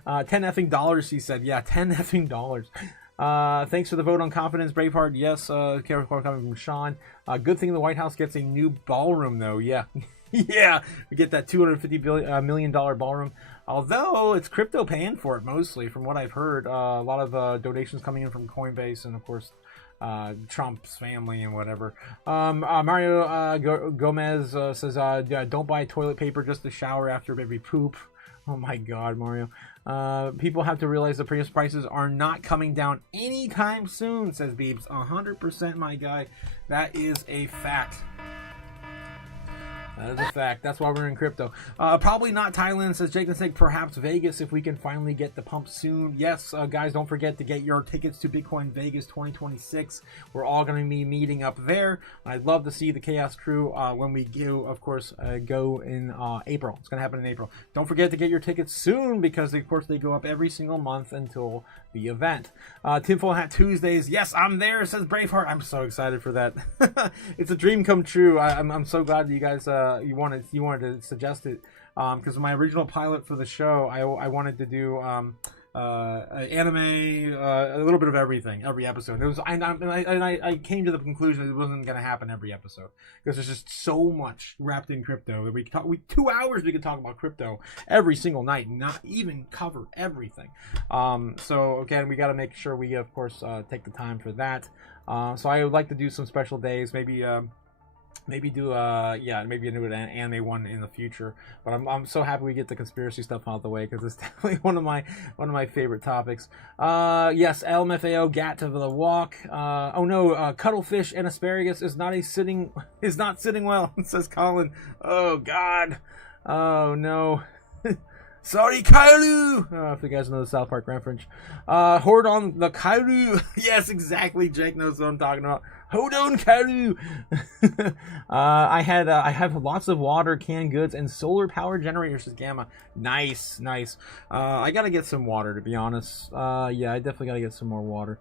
effing dollars, he said. Yeah, 10 effing dollars. Thanks for the vote on confidence, Braveheart. Yes, coming from Sean. Good thing the White House gets a new ballroom, though. Yeah. Yeah, we get that $250 million ballroom. Although it's crypto paying for it mostly, from what I've heard. A lot of donations coming in from Coinbase and, of course, Trump's family and whatever. Mario Gomez says, don't buy toilet paper just to shower after every poop. Oh my God, Mario. People have to realize the previous prices are not coming down anytime soon, says Beebs. 100%, my guy. That is a fact. That is a fact. That's why we're in crypto. Probably not Thailand, says Jake and Snake. Perhaps Vegas if we can finally get the pump soon. Yes, guys, don't forget to get your tickets to Bitcoin Vegas 2026. We're all going to be meeting up there. I'd love to see the Chaos crew when we do, of course, go in April. It's going to happen in April. Don't forget to get your tickets soon because, of course, they go up every single month until the event. Tinfoil Hat Tuesdays. Yes, I'm there, says Braveheart. I'm so excited for that. It's a dream come true. I'm so glad that you guys you wanted to suggest it, because my original pilot for the show, I wanted to do anime, a little bit of everything, every episode. It was, I came to the conclusion that it wasn't going to happen every episode because there's just so much wrapped in crypto that we could talk. 2 hours we could talk about crypto every single night, and not even cover everything. So again, we got to make sure we, of course, take the time for that. So I would like to do some special days, maybe. maybe do maybe do an anime one in the future. But I'm so happy we get the conspiracy stuff out of the way, because it's definitely one of my favorite topics. Yes, LMFAO gat to the walk. Oh no, cuttlefish and asparagus is not sitting well, says Colin. Oh God. Oh no. Sorry, Kairu! If you guys know the South Park reference. Hoard on the Kairu! Yes, exactly. Jake knows what I'm talking about. Hold on, Kairu! I have lots of water, canned goods, and solar power generators, says Gamma. Nice, nice. I gotta get some water, to be honest. Yeah, I definitely gotta get some more water.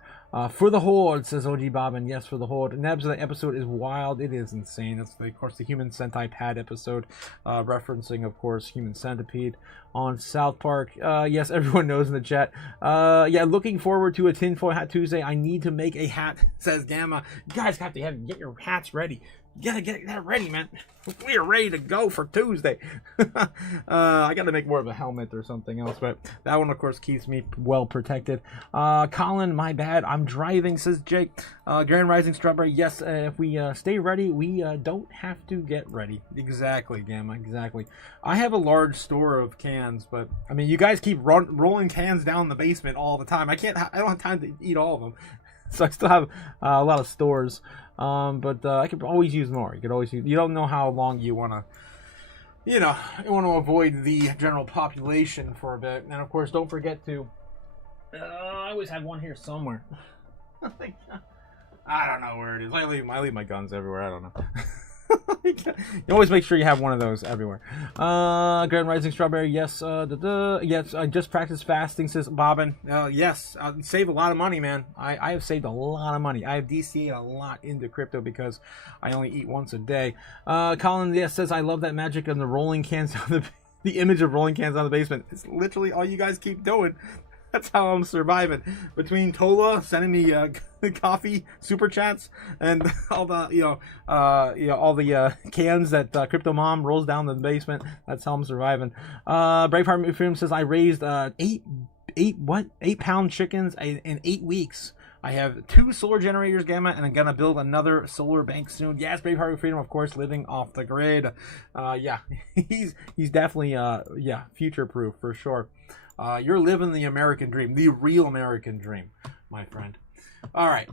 For the Horde, says OG Bobbin. Yes, for the Horde. Nebs, the episode is wild. It is insane. That's, of course, the Human Sentai Pad episode, referencing, of course, Human Centipede on South Park. Yes, everyone knows in the chat. Yeah, looking forward to a Tinfoil Hat Tuesday. I need to make a hat, says Gamma. You guys have to get your hats ready. You gotta get that ready, man. We are ready to go for Tuesday. I gotta make more of a helmet or something else, but that one, of course, keeps me well protected. Colin, my bad. I'm driving, says Jake. Grand Rising Strawberry, yes, if we stay ready, we don't have to get ready. Exactly, Gamma, exactly. I have a large store of cans, but, I mean, you guys keep rolling cans down the basement all the time. I don't have time to eat all of them. So I still have a lot of stores. But I could always use more. You don't know how long you want to avoid the general population for a bit. And of course, don't forget to, I always have one here somewhere. I don't know where it is. I leave my guns everywhere. I don't know. You always make sure you have one of those everywhere. Grand Rising Strawberry, yes. Yes, I just practiced fasting, says Bobbin. Yes, save a lot of money, man. I have saved a lot of money. I have DCA'd a lot into crypto because I only eat once a day. Colin, yes, says I love that magic of the rolling cans down the image of rolling cans down the basement. It's literally all you guys keep doing. That's how I'm surviving. Between Tola sending me coffee super chats and all the all the cans that Crypto Mom rolls down the basement. That's how I'm surviving. Braveheart Freedom says I raised 8-pound chickens in 8 weeks. I have 2 solar generators, Gamma, and I'm gonna build another solar bank soon. Yes, Braveheart Freedom, of course, living off the grid. Yeah, he's definitely future proof for sure. You're living the American dream, the real American dream, my friend. All right,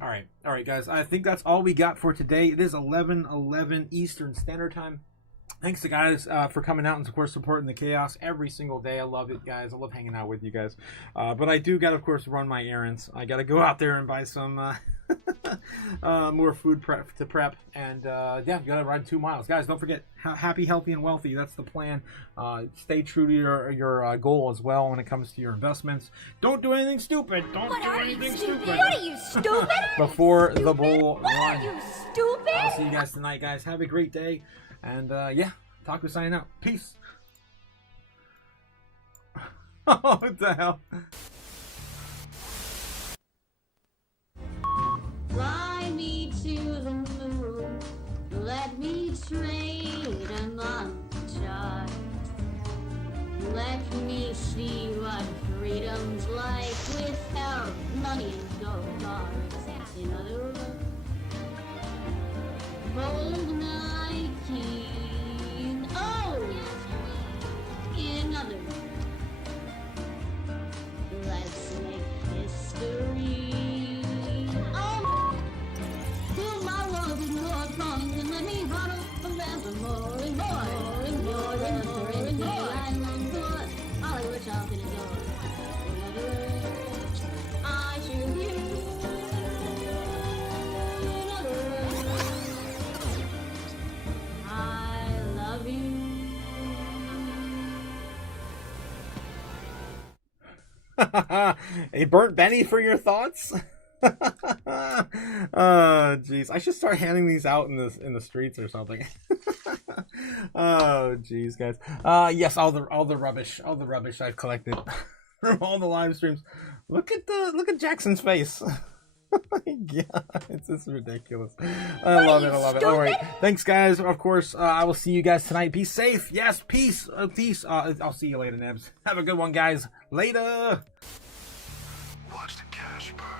guys. I think that's all we got for today. It is 11:11 Eastern Standard Time. Thanks to guys for coming out and, of course, supporting the chaos every single day. I love it, guys. I love hanging out with you guys. But I do got to, of course, run my errands. I got to go out there and buy some more food to prep. And, yeah, got to ride 2 miles. Guys, don't forget, happy, healthy, and wealthy. That's the plan. Stay true to your goal as well when it comes to your investments. Don't do anything stupid. Don't do anything stupid. What are you, stupid? Before the bull run. Are you stupid? I'll see you guys tonight, guys. Have a great day. And, yeah, Taku signing out. Peace. Oh, what the hell? Fly me to the moon. Let me trade among the stars. Let me see what freedom's like without money and gold bars. In other words, gold night king. Oh! In other words, let's make history. Oh! Fill my world with more songs and let me huddle forevermore and more and more and more and more and more. Hollywood talking and more. In other words, I choose you. In other words, I love you. A burnt Benny for your thoughts? Oh, jeez. I should start handing these out in the streets or something. Oh, jeez, guys. Yes, all the rubbish I've collected from all the live streams. Look at Jackson's face. Oh my God, it's just ridiculous. I love it. All right, thanks, guys. Of course, I will see you guys tonight. Be safe. Yes, peace. Peace. I'll see you later, Nebs. Have a good one, guys. Later. Watch the cash burn.